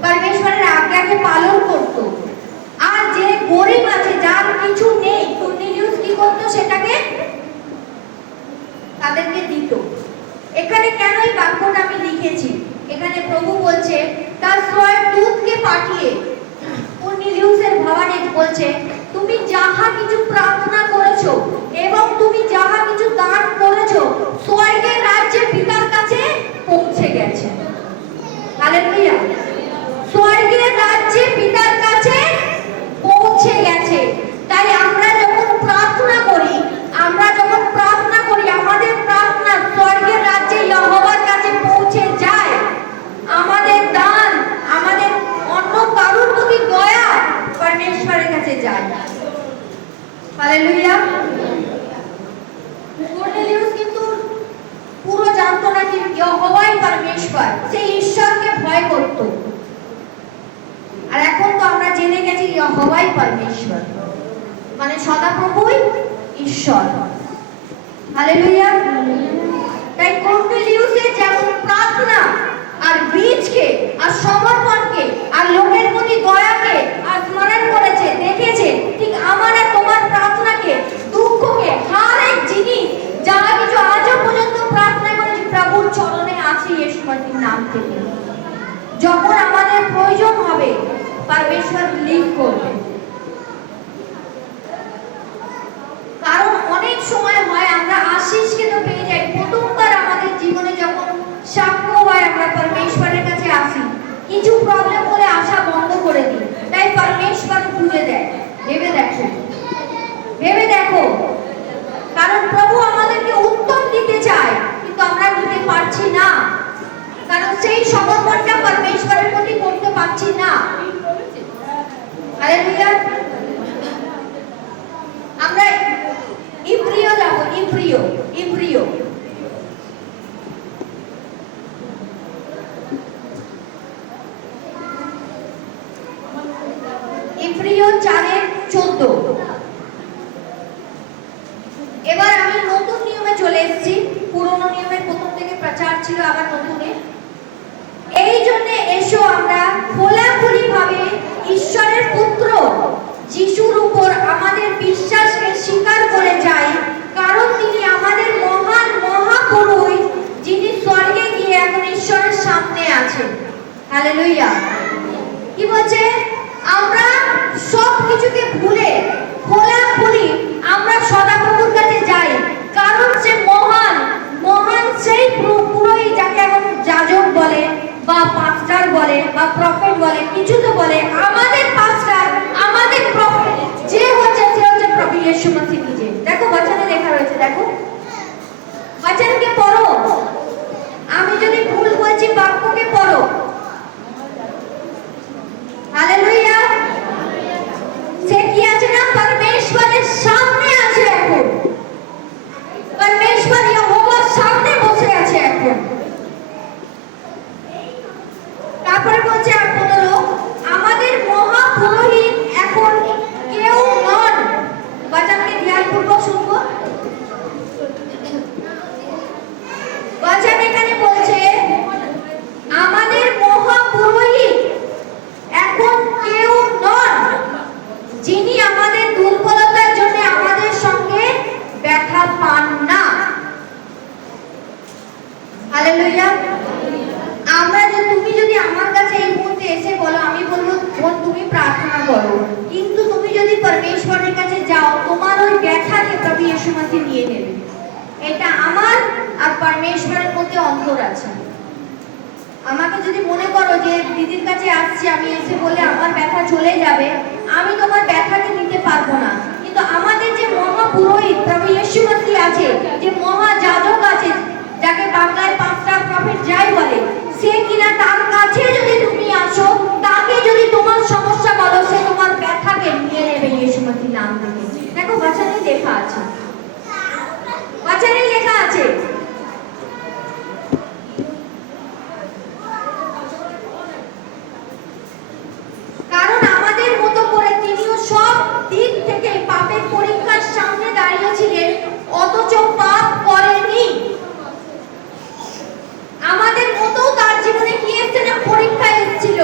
পরমেশ্বরের আজ্ঞাকে পালন করত। আর যে গরিব আছে, যার কিছু নেই, কর্নেলিয়াস কি করত? সেটাকে তাদেরকে দিত। এখানে কেন এই বাক্যটা আমি লিখেছি? এখানে প্রভু বলছে তার স্বর্গদূতকে পাঠিয়ে কর্নেলিয়াসের ভবনে বলছে, তুমি যাহা কিছু প্রার্থনা করেছো এবং তুমি যাহা কিছু দান করেছো স্বর্গের রাজ্যে পিতার কাছে পৌঁছে গেছে। হালেলুয়া। স্বর্গের রাজ্যে পিতার কাছে পৌঁছে গেছে। তাই আমরা যখন প্রার্থনা করি, আমাদের প্রার্থনা স্বর্গের রাজ্যে ইহোবা ইয়হোওয়াই পরমেশ্বর, সেই ঈশ্বরকে ভয় করত। আর এখন তো আমরা জেনে গেছি ইয়হোওয়াই পরমেশ্বর মানে সদাপ্রভুই ঈশ্বর। হালেলুয়া। তাই কর্নেলিয়াসে যেমন প্রার্থনা আর বীজকে আর সমর্পণকে আর লোকের প্রতি দয়াকে আর স্মরণ করেছে, দেখেছে, ঠিক আমার আর তোমার প্রার্থনাকে, দুঃখকে, হর এক জিনিস যা কিছু আজও পর্যন্ত প্রার্থনা করেছি প্রভুর চরণে আছে ইয়েশু মসিহের নাম থেকে। যখন আমাদের প্রয়োজন হবে পরমেশ্বর লিভ করবে। কারণ অনেক সময় হয় আমরা আশীষকে তো পেয়ে যাই, প্রথমবার আমাদের জীবনে যখন সাক্ষ্য হয় আমরা পরমেশ্বরের কাছে আসি, কিছু প্রবলেম হলে আশা বন্ধ করে দিই, তাই পরমেশ্বর খুঁজে দেয়। ভেবে দেখো, ভেবে দেখো, কারণ প্রভু আমাদেরকে উত্তম দিতে চায় কিন্তু আমরা দিতে পারছি না, কারণ সেই সমর্পণটা পরমেশ্বরের প্রতি করতে পারছি না। হালেলুয়া। আমরা ইব্রিয় যাব, ইব্রিয় ইব্রিয় ইব্রিয় 4:14। এবার আমি নতুন নিয়মে চলে এসেছি, পুরনো নিয়মের প্রথম থেকে প্রচার ছিল, আবার নতুনে। এই জন্য এসো আমরা খোলাখুলি ভাবে ঈশ্বরের পুত্র যিশুর উপর আমাদের বিশ্বাসকে স্বীকার করে যাই, কারণ তিনি আমাদের মহান মহাপুরোহিত, যিনি স্বর্গে গিয়ে এখন ঈশ্বরের সামনে আছেন। হালেলুয়া। কি বলছে? আমরা সব কিছুকে ভুলে খোলাখুলি আমরা সদাপ্রভুর কাছে যাই, কারণ সে মহান মহান সেই পুরোহিত, যাকে এখন যাজক বলে বা পাস্টার বলে বা প্রফেট বলে, কিছু তো বলে, আমাদের পাস্টার আমাদের প্রফেট যে হচ্ছে সে হচ্ছে প্রভু ইয়েশু মসিহ নিজে। দেখো বচনে লেখা রয়েছে, দেখো বচনকে পড়ো, আমি যদি ভুল বলছি বাক্যকে পড়ো। হালেলুয়া। সে কি আছে না পরমেশ্বরের সামনে আছে এখন, পরমেশ্বর ইয়হোবার সামনে বসে আছে এখন। তারপরে বলছে 15, আমাদের মহাপুরোহিত এখন কেউ নন। বাচ্চাকে ধ্যানপূর্বক শুনবো। বাচ্চা এখানে বলছে আমাদের মহাপুরোহিত এখন কেউ নন, যিনি আমাদের দুর্বলতার জন্য আমাদের সঙ্গে ব্যথা পান না। হালেলুয়া। আমরা তুমি যদি আমার কাছে এই মুহূর্তে এসে বলো, আমি বলবো তুমি প্রার্থনা করো, কিন্তু তুমি যদি পরমেশ্বরের কাছে যাও, তোমার ওই ব্যথাকে প্রভু ইয়েশু মসিহ নিয়ে নেবে। এটা আমার আর পরমেশ্বরের মধ্যে অন্তর আছে। আমাকে যদি মনে করো যে দিদির কাছে আসছি, আমি এসে বলে আমার ব্যথা চলে যাবে, আমি তোমার ব্যথাকে নিতে পারবো না। কিন্তু আমাদের যে মহাপুরোহিত প্রভু ইয়েশু মসিহ আছে, যে মহাযাজক আছে, যাকে বাংলায় পাস্টার প্রফেট যাই বলে, সে কিনা তার কাছে যদি তুমি আসো, তাকে যদি তোমার সমস্যা বলো, সে তোমার ব্যথাকে নিয়ে নেবে ইয়েশু মসিহ নাম থেকে। দেখো বচনে লেখা আছে, বচনে লেখা আছে। কারণ আমাদের মতো করে তিনিও সব দিক থেকে পাপের পরীক্ষার সামনে দাঁড়িয়েছিলেন, অথচ পাপ করেননি। আমাদের মতো তার জীবনে কি এসেছে না পরীক্ষা এসেছিল।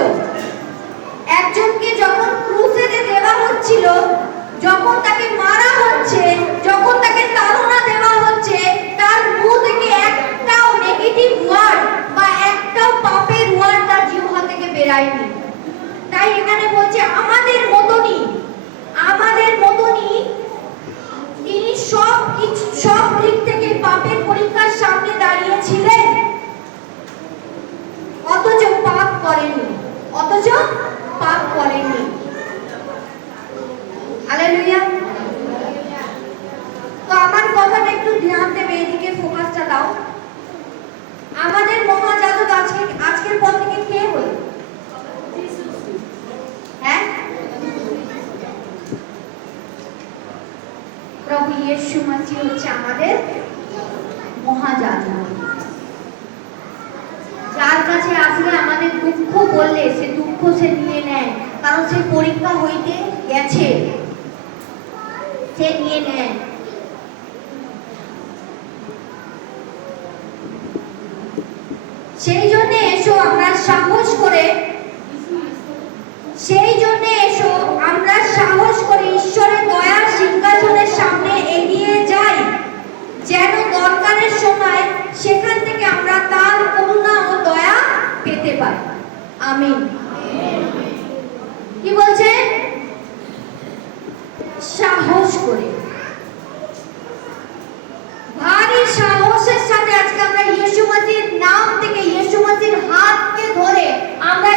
একজনকে যখন ক্রুসেডে দেওয়া হচ্ছিল, যখন তাকে মারা হচ্ছে, যখন তাকে তাড়না দেওয়া হচ্ছে, তার মুখ থেকে একটাও নেগেটিভ ওয়ার্ড বা একটাও পাপের ওয়ার্ড তার জিহ্বা থেকে বেরায়নি। তাই এখানে বলছে আমাদের মতনই তিনি সব দিক থেকে পাপের পরীক্ষার সামনে দাঁড়িয়েছিলেন, অথচ পাপ করেননি। হালেলুয়া। তো আমার কথাটা একটু ধ্যান দেবে, এদিকে ফোকাসটা দাও। আমাদের মহাযাজক আজকের পর থেকে কে হল? হ্যাঁ, প্রভু ইয়েশু মসিহ হচ্ছে আমাদের মহাযাজক। সে নিয়ে নেয়, কারণ সে পরীক্ষা হইতে গেছে, সে নিয়ে নেয়। সেই জন্য এসো আমরা সাহস করে, সেই জন্য এসো আমরা সাহস করে ঈশ্বরের দয়ার সিংহাসনের সামনে এগিয়ে যাই, যেন দরকারের সময় সেখান থেকে আমরা তার করুণা ও দয়া পেতে পারি। আমিন। কি বলছে? সাহস করে, ভারী সাহসের সাথে আজকে আমরা ইয়েশু মসির নাম থেকে, ইয়েশু মসির হাতকে ধরে আমরা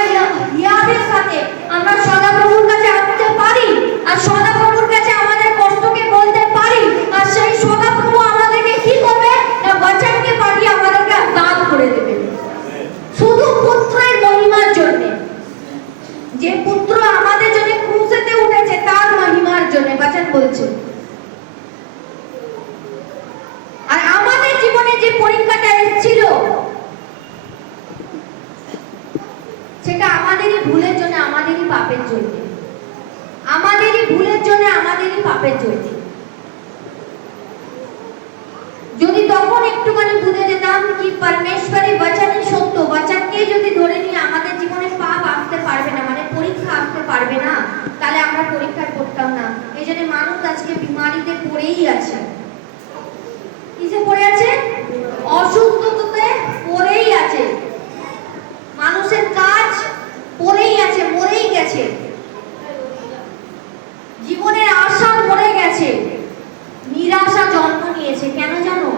ইয়াদের সাথে আমরা সদাপ্রভুর কাছে আসতে পারি, আর সদাপ্রভুর কাছে আমাদের কষ্টকে বলতে পারি, আর সেই সদাপ্রভু আমাদেরকে কি করবে না বচনকে পাঠিয়ে আমাদেরকে দান করে দেবে, শুধু পুত্রের মহিমার জন্য। যে পুত্র আমাদের জন্য ক্রুশেতে উঠেছে তার মহিমার জন্য বচন বলছে। আর আমাদের জীবনে যে পরীক্ষাটা এসেছিল সেটা আমাদেরই ভুলের জন্য, আমাদেরই পাপের জন্য, আমাদেরই ভুলের জন্য, আমাদেরই পাপের জন্য। যদি তখন একটুখানি বুঝে যেতাম কি পরমেশ্বরী বচনই সত্য, বচনকে যদি ধরে নিয়ে আমাদের জীবনে পাপ আসতে পারবে না, মানে পরীক্ষা আসতে পারবে না, তাহলে আমরা পরীক্ষায় পড়তাম না। এই জন্য মানুষ আজকে বিমারিতে পড়েই আছে। কিসে পড়ে আছে? অসুস্থতাতে পড়েই আছে। মানুষের কাজ পড়েই আছে, মরেই গেছে, জীবনের আশা মরে গেছে, নিরাশা জন্ম নিয়েছে। কেন জানো?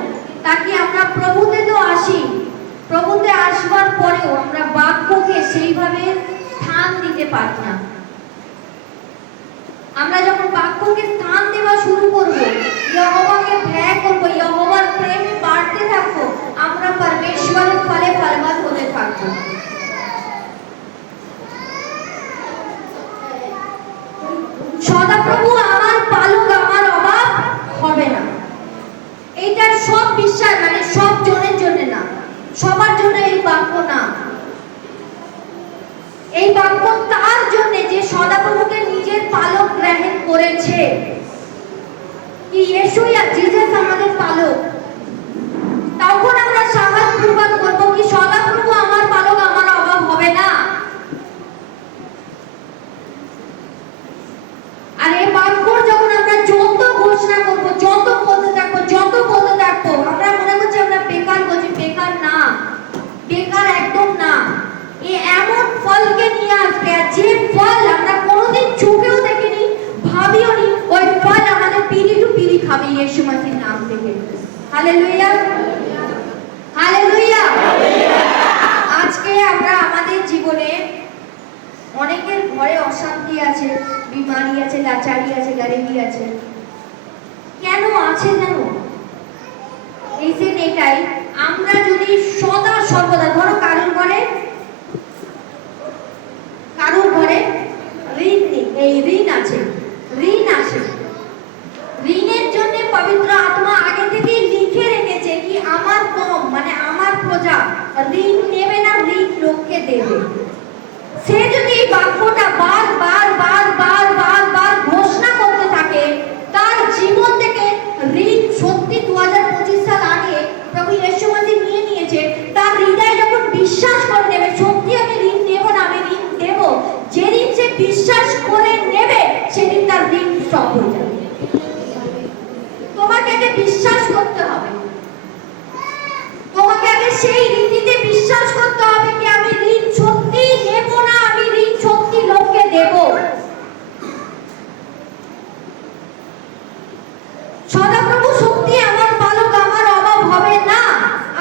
তাকে আমরা প্রভুতে তো আসি, প্রভুতে আসবার পরেও আমরা বাক্যকে সেইভাবে স্থান দিতে পারি না। আমরা যখন বাক্যকে স্থান দেওয়া শুরু করব, ইহোবাকে ভয় করব, ইহোবার প্রেমে বাড়তে থাকবো, আমরা পরমেশ্বরের ফলে ফলবান হতে থাকবো। সদাপ্রভু আমার পালক, আমার অভাব হবে না। এইটার সব বিশ্বাস, মানে সব জনের জন্য না, সবার জন্য এই বাক্য না। এই বাক্য তার জন্য যে সদাপ্রভুকে নিজের পালক গ্রহণ করেছে। কি ইয়েশুই আর জিসাস আমাদের পালক। তখন আমরা সাহস পূর্বক বলবো কি সদাপ্রভু আমার পালক, আমার অভাব হবে না। আর এই বাক্য যখন আমরা যত ঘোষণা করবো, যত বলতে থাকবো, যত বলতে থাকবো, আমরা মনে করছি আমরা বেকার বলছি, বেকার না, বেকার একদম না। এমন ফলকে নিয়ে আসবে, আর যে ফল আমরা কোনোদিন চোখেও দেখিনি, ভাবিও নি, ওই ফল আমাদের পিঁড়ি টু পিঁড়ি খাবে ইয়েশু মসির নাম থেকে। Hallelujah, hallelujah. আজকে আমরা আমাদের জীবনে অনেকের ঘরে অশান্তি আছে, বিমারি আছে, লাচারি আছে, গরিবি আছে। কেন আছে জানো? রিজন এটাই, আমরা যদি সদা সর্বদা, ধরো কারোর ঘরে ঋণ নেই, এই ঋণ আছে, ঋণ আসে, ঋণের জন্য পবিত্র আত্মা আগে থেকে লিখে রেখেছে কি আমার কম, মানে আমার প্রজা ঋণ নেবে না, ঋণ লোককে দেবে। সে যদি এই বাক্যটা বার ঘোষণা করতে থাকে, তার জীবন থেকে ঋণ সত্যি 2025 সাল আগে প্রভু ইয়েশু মসিহ নিয়ে নিয়েছে। তার হৃদয় যখন বিশ্বাস করে নেবে সত্যি আমি ঋণ নেব না, আমি ঋণ দেব, যেদিন সে বিশ্বাস করে নেবে সেদিন তার ঋণ স্টপ হয়ে যাবে। তোমাকে আগে বিশ্বাস করতে হবে, তোমাকে আগে সেই রীতিতে বিশ্বাস করতে হবে কি আমি ঋণ সত্যি নেব না, আমি ঋণ সত্যি লোককে দেব। সদাপ্রভু সত্যি আমার পালক, আমার অভাব হবে না।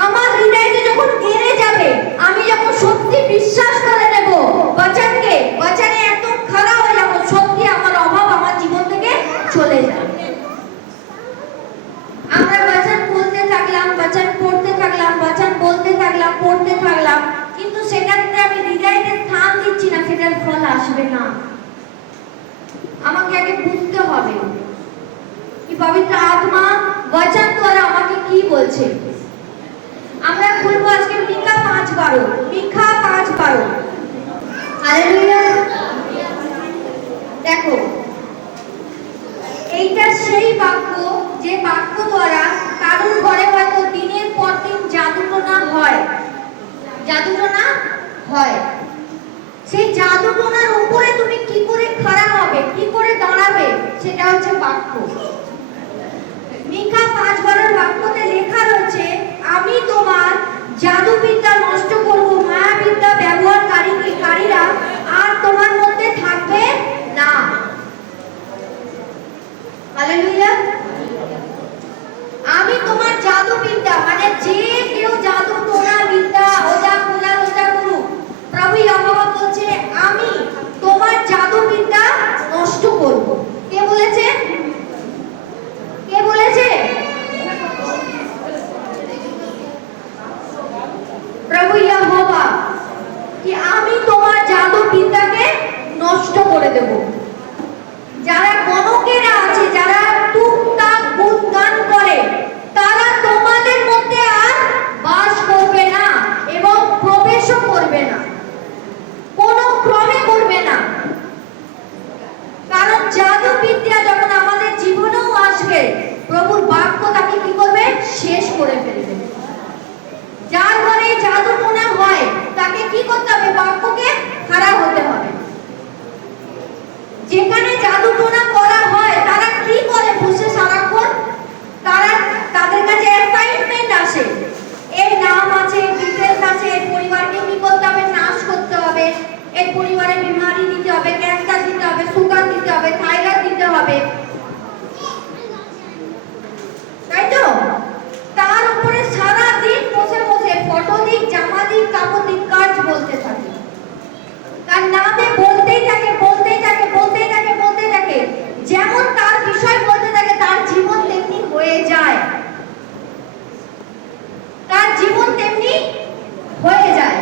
আমার হৃদয়তে যখন গেড়ে যাবে, আমি যখন সত্যি বিশ্বাস করে নেব বচনকে, বচনে একদম খাড়া হয়ে যাব, সত্যি আমার অভাব আমার জীবন থেকে চলে যাবে। আমরা বচন বলতে থাকলাম, বচন পড়তে থাকলাম, বচন বলতে থাকলাম, পড়তে থাকলাম, কিন্তু সেটাতে আমি হৃদয়তে স্থান দিচ্ছি না, সেটার ফল আসবে না। আমাকে আগে বুঝতে হবে কি পবিত্র আত্মা বচন দ্বারা আমাকে কি বলছে। আমরা খুলবো আজকে মিকা 5:12, মিকা 5:12। হালেলুয়া। হয়, সেই জাদু টোনার উপরে তুমি কি করে খাড়া হবে, কি করে দাঁড়াবে, সেটা হচ্ছে বাক্য। মিকা 5:12 বাক্যতে লেখা রয়েছে, আমি তোমার জাদুবিদ্যা নষ্ট করব, মায়াবিদ্যা ব্যবহারকারীরা আর তোমার মধ্যে থাকবে না। হালেলুয়া। আমি তোমার জাদুবিদ্যা, মানে যে কেউ জাদু টোনা বিদ্যা ওজা কুলা ওজা গুরু, প্রভু ইহোবা বলছে আমি তোমার জাদুবিদ্যা নষ্ট করব। কে বলেছে? কে বলেছে? প্রভু ইহোবা, কি আমি তোমার জাদুবিদ্যাকে নষ্ট করে দেব। যারা গণকেরা আছে, যারা টুকটাক গুণগান করে, তারা তোমাদের মধ্যে আর বাস করবে না এবং প্রবেশও করবে না, কোনো ক্রমে করবে না। কারণ জাদু বিদ্যা যখন আমাদের জীবনেও আসবে, প্রভুর বাক্য তাকে কি করবে? শেষ করে ফেলবে। যার ঘরে জাদু টোনা হয় তাকে কি করতে হবে? বাক্যকে খাড়া হতে হবে। যেখানে জাদু টোনা করা হয় তারা কি করে? বসে সারাক্ষণ তাদের কাছে অ্যাসাইনমেন্ট আসে, এর নাম আছে, ডিটেইলস আছে, এর পরিবারকে কি করতে হবে? নাশ করতে হবে, এর পরিবারে বিমারি দিতে হবে, ক্যান্সার দিতে হবে, সুগার দিতে হবে, থাইরয়েড দিতে হবে, তাই তো? তার উপরে সারা দিন বসে বসে ফটো দিক, জামা দিক, কাপড় দিক, কাজ বলতে থাকে, তার নামে বলতেই থাকে, বলতেই থাকে, বলতেই থাকে, বলতেই থাকে। যেমন তার বিষয় বলতে থাকে, তার জীবন তেমনি হয়ে যায়, তার জীবন তেমনি হয়ে যায়।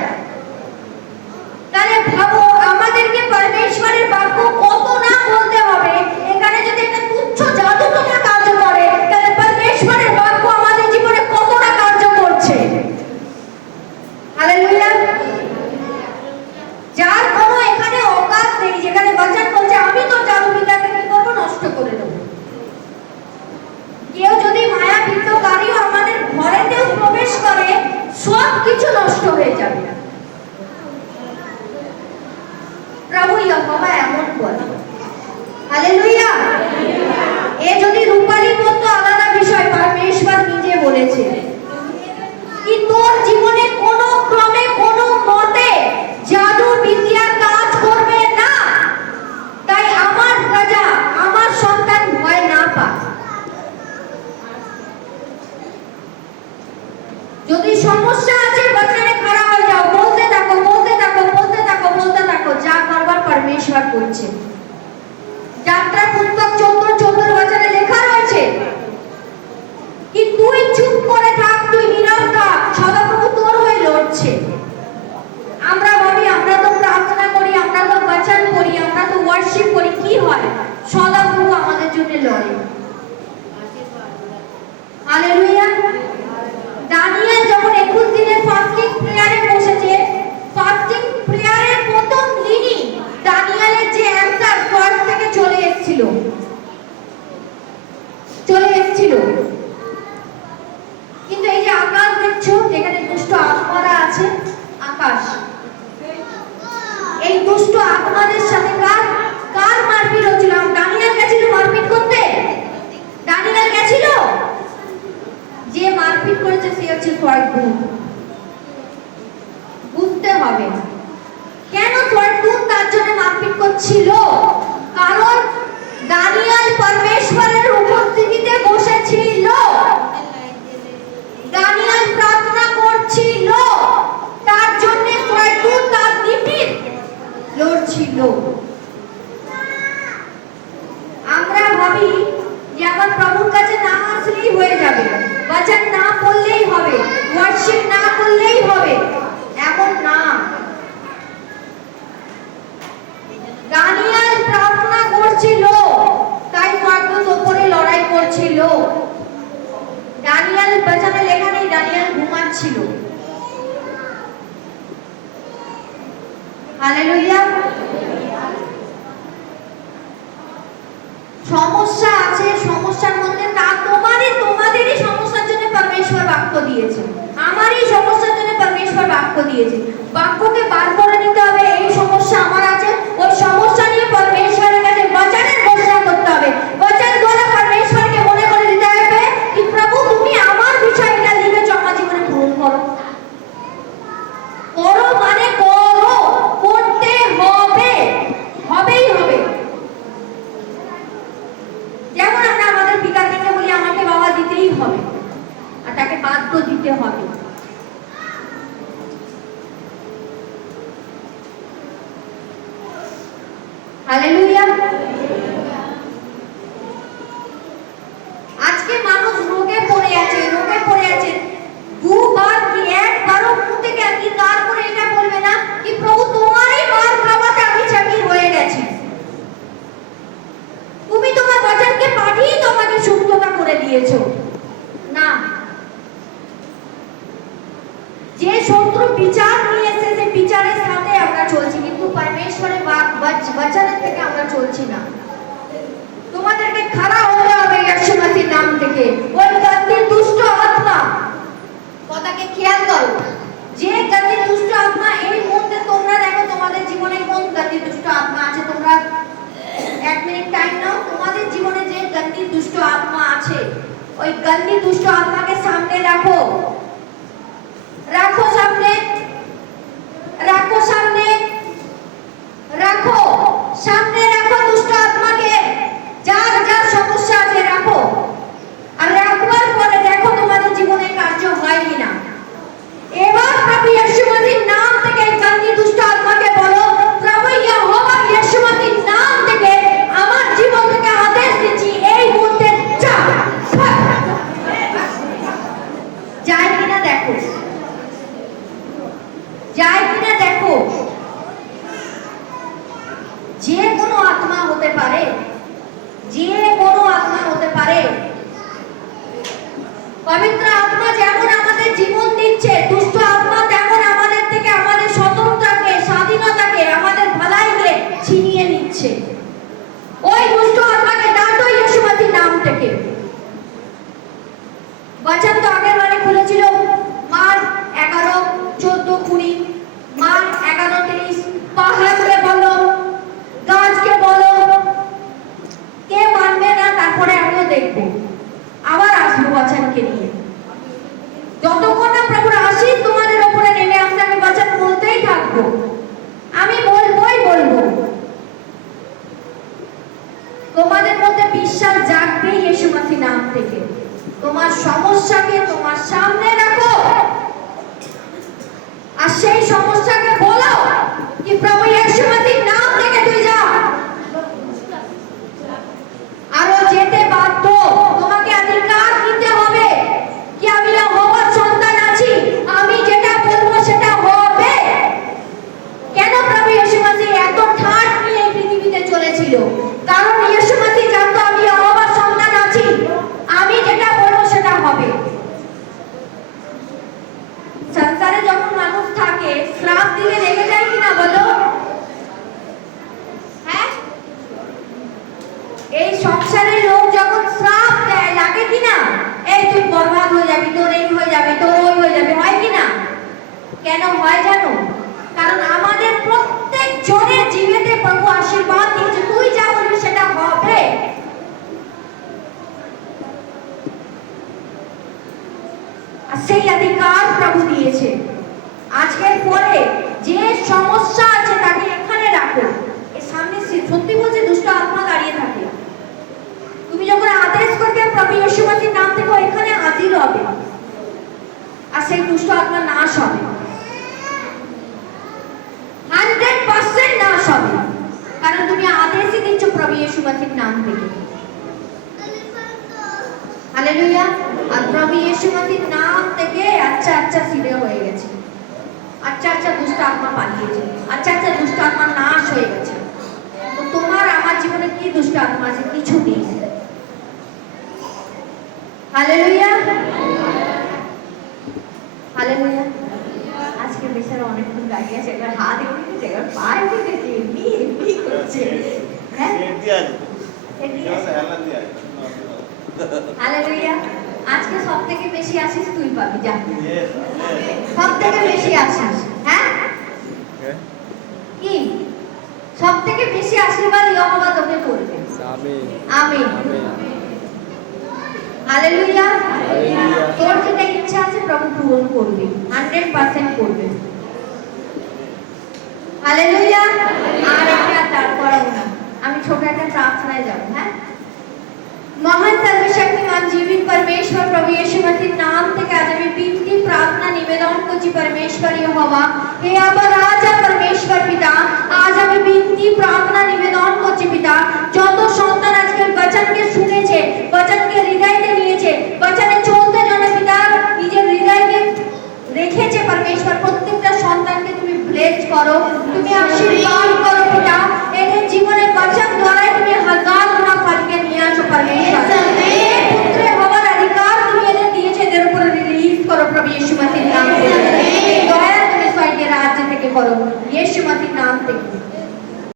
তাহলে ভাবো আমাদেরকে পরমেশ্বরের বাক্য কত না বলতে হবে। এখানে যদি একটা তুচ্ছ জাদু টোনা কাজ করে, তাহলে পরমেশ্বরের বাক্য আমাদের জীবনে কত না কার্য করছে। হালেলুয়া। যার কোনো এখানে অকাজ নেই, যেখানে বচন বলছে আমি তো জাদুবিদ্যাকে কি করবো? নষ্ট করে দেব। কেউ যদি মায়াবিদ্যকারীও আমাদের ঘরেতেও প্রবেশ করে, সব কিছু নষ্ট হয়ে যাবে। প্রভু ইহোবা এমন বলে। হালেলুয়া। এ যদি রূপালী বলতো আলাদা বিষয়, পরমেশ্বর নিজে বলেছে কি তোর জীবনে কোনো ক্রমে কোনো মতে জাদু বিদ্যা কাজ করবে না, তাই আমার প্রজা, আমার সন্তান ভয় না পায়। যদি সমস্যা আছে, বচনে খাড়া হয়ে যাও, বলতে থাকো, বলতে থাকো, বলতে থাকো, বলতে থাকো, যা করবার পরমেশ্বর করছে। যাত্রা পুস্তক 14:14 বচনে লেখা রয়েছে কি তুই চুপ করে থাক, তুই নীরব থাক, সদাপ্রভু তোর হয়ে লড়ছে। আমরা ভাবি আমরা তো প্রার্থনা করি, আমরা তো বচন করি, আমরা তো ওয়ার্শিপ করি, কি হয়? সদাপ্রভু আমাদের জন্য লড়ে। হালেলুয়া। দানিয়েল যখন 21 দিনের ফাস্টিং প্রেয়ারে বসেছে, ফাস্টিং প্রেয়ারের প্রথম দিনই দানিয়েলের যে অ্যানসার স্বর্গ থেকে চলে এসেছিল, কিন্তু এই যে আকাশ দেখছো, যেখানে দুষ্ট আত্মারা আছে, আকাশ, এই দুষ্ট আত্মাদের সাথে কার মারপিট হচ্ছিল? দানিয়েল গেছিল মারপিট করতে? দানিয়েল গেছিল? যে মারপিট করেছে সে হচ্ছে স্বর্গদূত। বুঝতে হবে কেন স্বর্গদূত তার জন্য মারপিট করছিল। কারণ দানিয়েল পরমেশ্বরের উপস্থিতিতে বসেছিল, দানিয়েল প্রার্থনা করছিল, তার জন্য স্বর্গদূত তার নিমিত্ত লড়ছিল। আমরা ভাবি যে আমার প্রভুর কাছে না আসলেই হয়ে যাবে, বচন না পড়লেই হবে, ওয়ার্শিপ না করলেই হবে, এমন না। দানিয়েল প্রার্থনা করছিল, তাই স্বর্গদূত উপরে লড়াই করছিল। দানিয়েল বচনে লেখা নেই দানিয়েল ঘুমাচ্ছিল। হালেলুয়া। সমস্যা আছে, সমস্যার মধ্যে তা তোমাদেরই সমস্যার জন্য পরমেশ্বর বাক্য দিয়েছে, আমারই সমস্যার জন্য পরমেশ্বর বাক্য দিয়েছে। বাক্যকে বার করে হালেলুয়া। আজকে মানুষ রোগে পড়ে আছে, দুবার কি একবারও মুখ থেকে অঙ্গীকার করে এটা বলবে না কি প্রভু তোমারই মার খাওয়াতে আমি চাকরি হয়ে গেছি, তুমি তোমার বচনকে পাঠিয়ে তোমাকে সুস্থতা করে দিয়েছো। না, যে শত্রু বিচার নিয়ে এসে যে বিচারের সাথে আমরা চলছি, কিন্তু পরমেশ্বরের বচনের থেকে আমরা চলছি না। তোমাদেরকে খাড়া হতে হবে ইয়েশু মসির নাম থেকে। ওই গন্দি দুষ্ট আত্মা, কথাকে খেয়াল করো, যে গন্দি দুষ্ট আত্মা এই মুহূর্তে তোমরা দেখো তোমাদের জীবনে কোন গন্দি দুষ্ট আত্মা আছে। তোমরা এক মিনিট টাইম নাও, তোমাদের জীবনে যে গন্দি দুষ্ট আত্মা আছে ওই গন্দি দুষ্ট আত্মাকে সামনে রাখো, রাখো সামনে, রাখো সামনে, রাখো সামনে, রাখো দুষ্ট আত্মাকে, যার যার সমস্যা আছে রাখো। আর রাখবার পরে দেখো তোমাদের জীবনে কার্য হয় কিনা। এবার প্রভু ইয়েশু মসির নাম থেকে গন্দি দুষ্ট আত্মাকে বলো, প্রভু ইয়েহোবা ইয়েশু মসির নাম থেকে আমার জীবন থেকে আদেশ দিচ্ছি এই মুহূর্তে যা। যায় কিনা দেখো, যায় কিনা দেখো। যে কোনো আত্মা হতে পারে, যে কোনো আত্মা হতে পারে। পবিত্র আত্মা যেমন আমাদের জীবন দিচ্ছে, দুষ্ট আত্মা তেমন আমাদের থেকে আমাদের স্বতন্ত্রতাকে, স্বাধীনতাকে, আমাদের ভালাইকে ছিনিয়ে নিচ্ছে। ওই দুষ্ট আত্মাকে ডাটো ইয়েশু মসির নাম থেকে। বচন তো আগের বারে খুলেছিল মার 11, 14, 20, মার 11, 30, পাহাড়কে বলো, গাছকে বলো, কে মানবে না তারপরে আমিও দেখবো, আবার আসবো বচনকে নিয়ে। যতক্ষণ না প্রভুর আশীষ তোমাদের উপরে নেমে আসছে আমি বচন বলতেই থাকবো, আমি বলবোই বলবো। তোমাদের মধ্যে বিশ্বাস জাগবে ইয়েশু মসির নাম থেকে। তোমার সমস্যাকে তোমার সামনে রাখো আর সেই সমস্যাকে বলো কি প্রভু ইয়েশু মসির নাম থেকে তুই যা। আরো যেতে বাধ্য, তোমাকে অধিকার দিতে হবে কি আমি ইয়েহোবার সন্তান আছি, আমি যেটা বলবো সেটা হবে। কেন প্রভু ইয়েশু মসিহ এত ঠাট নিয়ে এই পৃথিবীতে চলেছিল? কারণ ইয়েশু মসিহ জানতো আমি ইয়েহোবার সন্তান আছি, আমি যেটা বলবো সেটা হবে। সংসারে যখন মানুষ থাকে শ্রাপ দিলে লেগে যায় কিনা বলো? হ্যাঁ, এই সংসারের লোক যখন শ্রাপ দেয় লাগে কিনা? এই তুই বরবাদ হয়ে যাবি, তোর এই হয়ে যাবে, তোর ওই হয়ে যাবে, হয় কিনা? কেন হয় জানো? কারণ আমাদের প্রত্যেক জনের জীবনে প্রভু আশীর্বাদ দিয়েছে, তুই যা বলবি সেটা হবে। আর সেই অধিকার প্রভু দিয়েছে। আজকের পরে যে সমস্যা আছে তাকে এখানে রাখো, এর সামনে সত্যি বলছে দুষ্ট আত্মা দাঁড়িয়ে থাকে। তুমি যখন আদেশ করবে প্রভু ইয়েশু মসির নাম থেকে এখানে হাজির হবে আর সেই দুষ্ট আত্মা নাশ হবে, 100% নাশ হবে। কারণ তুমি আদেশই দিচ্ছ প্রভু ইয়েশু মসির নাম থেকে। হালেলুয়া। আর প্রভু ইয়েশু মসির নাম থেকে আচ্ছা আচ্ছা সিধে হয়ে গেছে, আচ্ছা আচ্ছা দুষ্ট আত্মা পালিয়েছে, আচ্ছা আচ্ছা দুষ্ট আত্মা নাশ হয়ে গেছে। তো তোমার আমার জীবনে কি দুষ্ট আত্মা আছে? কিছু নেই। Hallelujah, hallelujah. আজকে বেচারা অনেকক্ষণ দাঁড়িয়ে আছে, এবার হাত এগিয়েছে, এবার পা এগিয়েছে, এমনি করছে। হ্যাঁ, হালেলুয়া। আজকে সব থেকে বেশি আশিস তুই পাবি, যা সব থেকে বেশি আশিস। হ্যাঁ, কি সব থেকে বেশি আশীর্বাদ ইয়েহোবা তোকে করবে। আমিন, আমিন, হালেলুয়া। তোর যেটা ইচ্ছা আছে প্রভু পূরণ করবে, 100% করবে। হালেলুয়া। আর একটা দাঁড় করাবো না, আমি ছোট একটা প্রার্থনায় যাবো। হ্যাঁ, महान सर्वशक्तिमान जीवित परमेश्वर प्रभु यीशु मसीह नाम থেকে আজ আমি বিনতি প্রার্থনা নিবেদন করছি परमेश्वर यहोवा, हे আবার রাজা परमेश्वर पिता, আজ আমি বিনতি প্রার্থনা নিবেদন পিতা যত সন্তান আজকে বচনকে শুনেছে বচনকে হৃদয়তে নিয়েছে বচনে চলতে জন্য পিতা নিজের হৃদয়কে রেখেছে পরমেশ্বর প্রত্যেকটা সন্তানকে তুমি ব্লেস করো তুমি আশীর্বাদ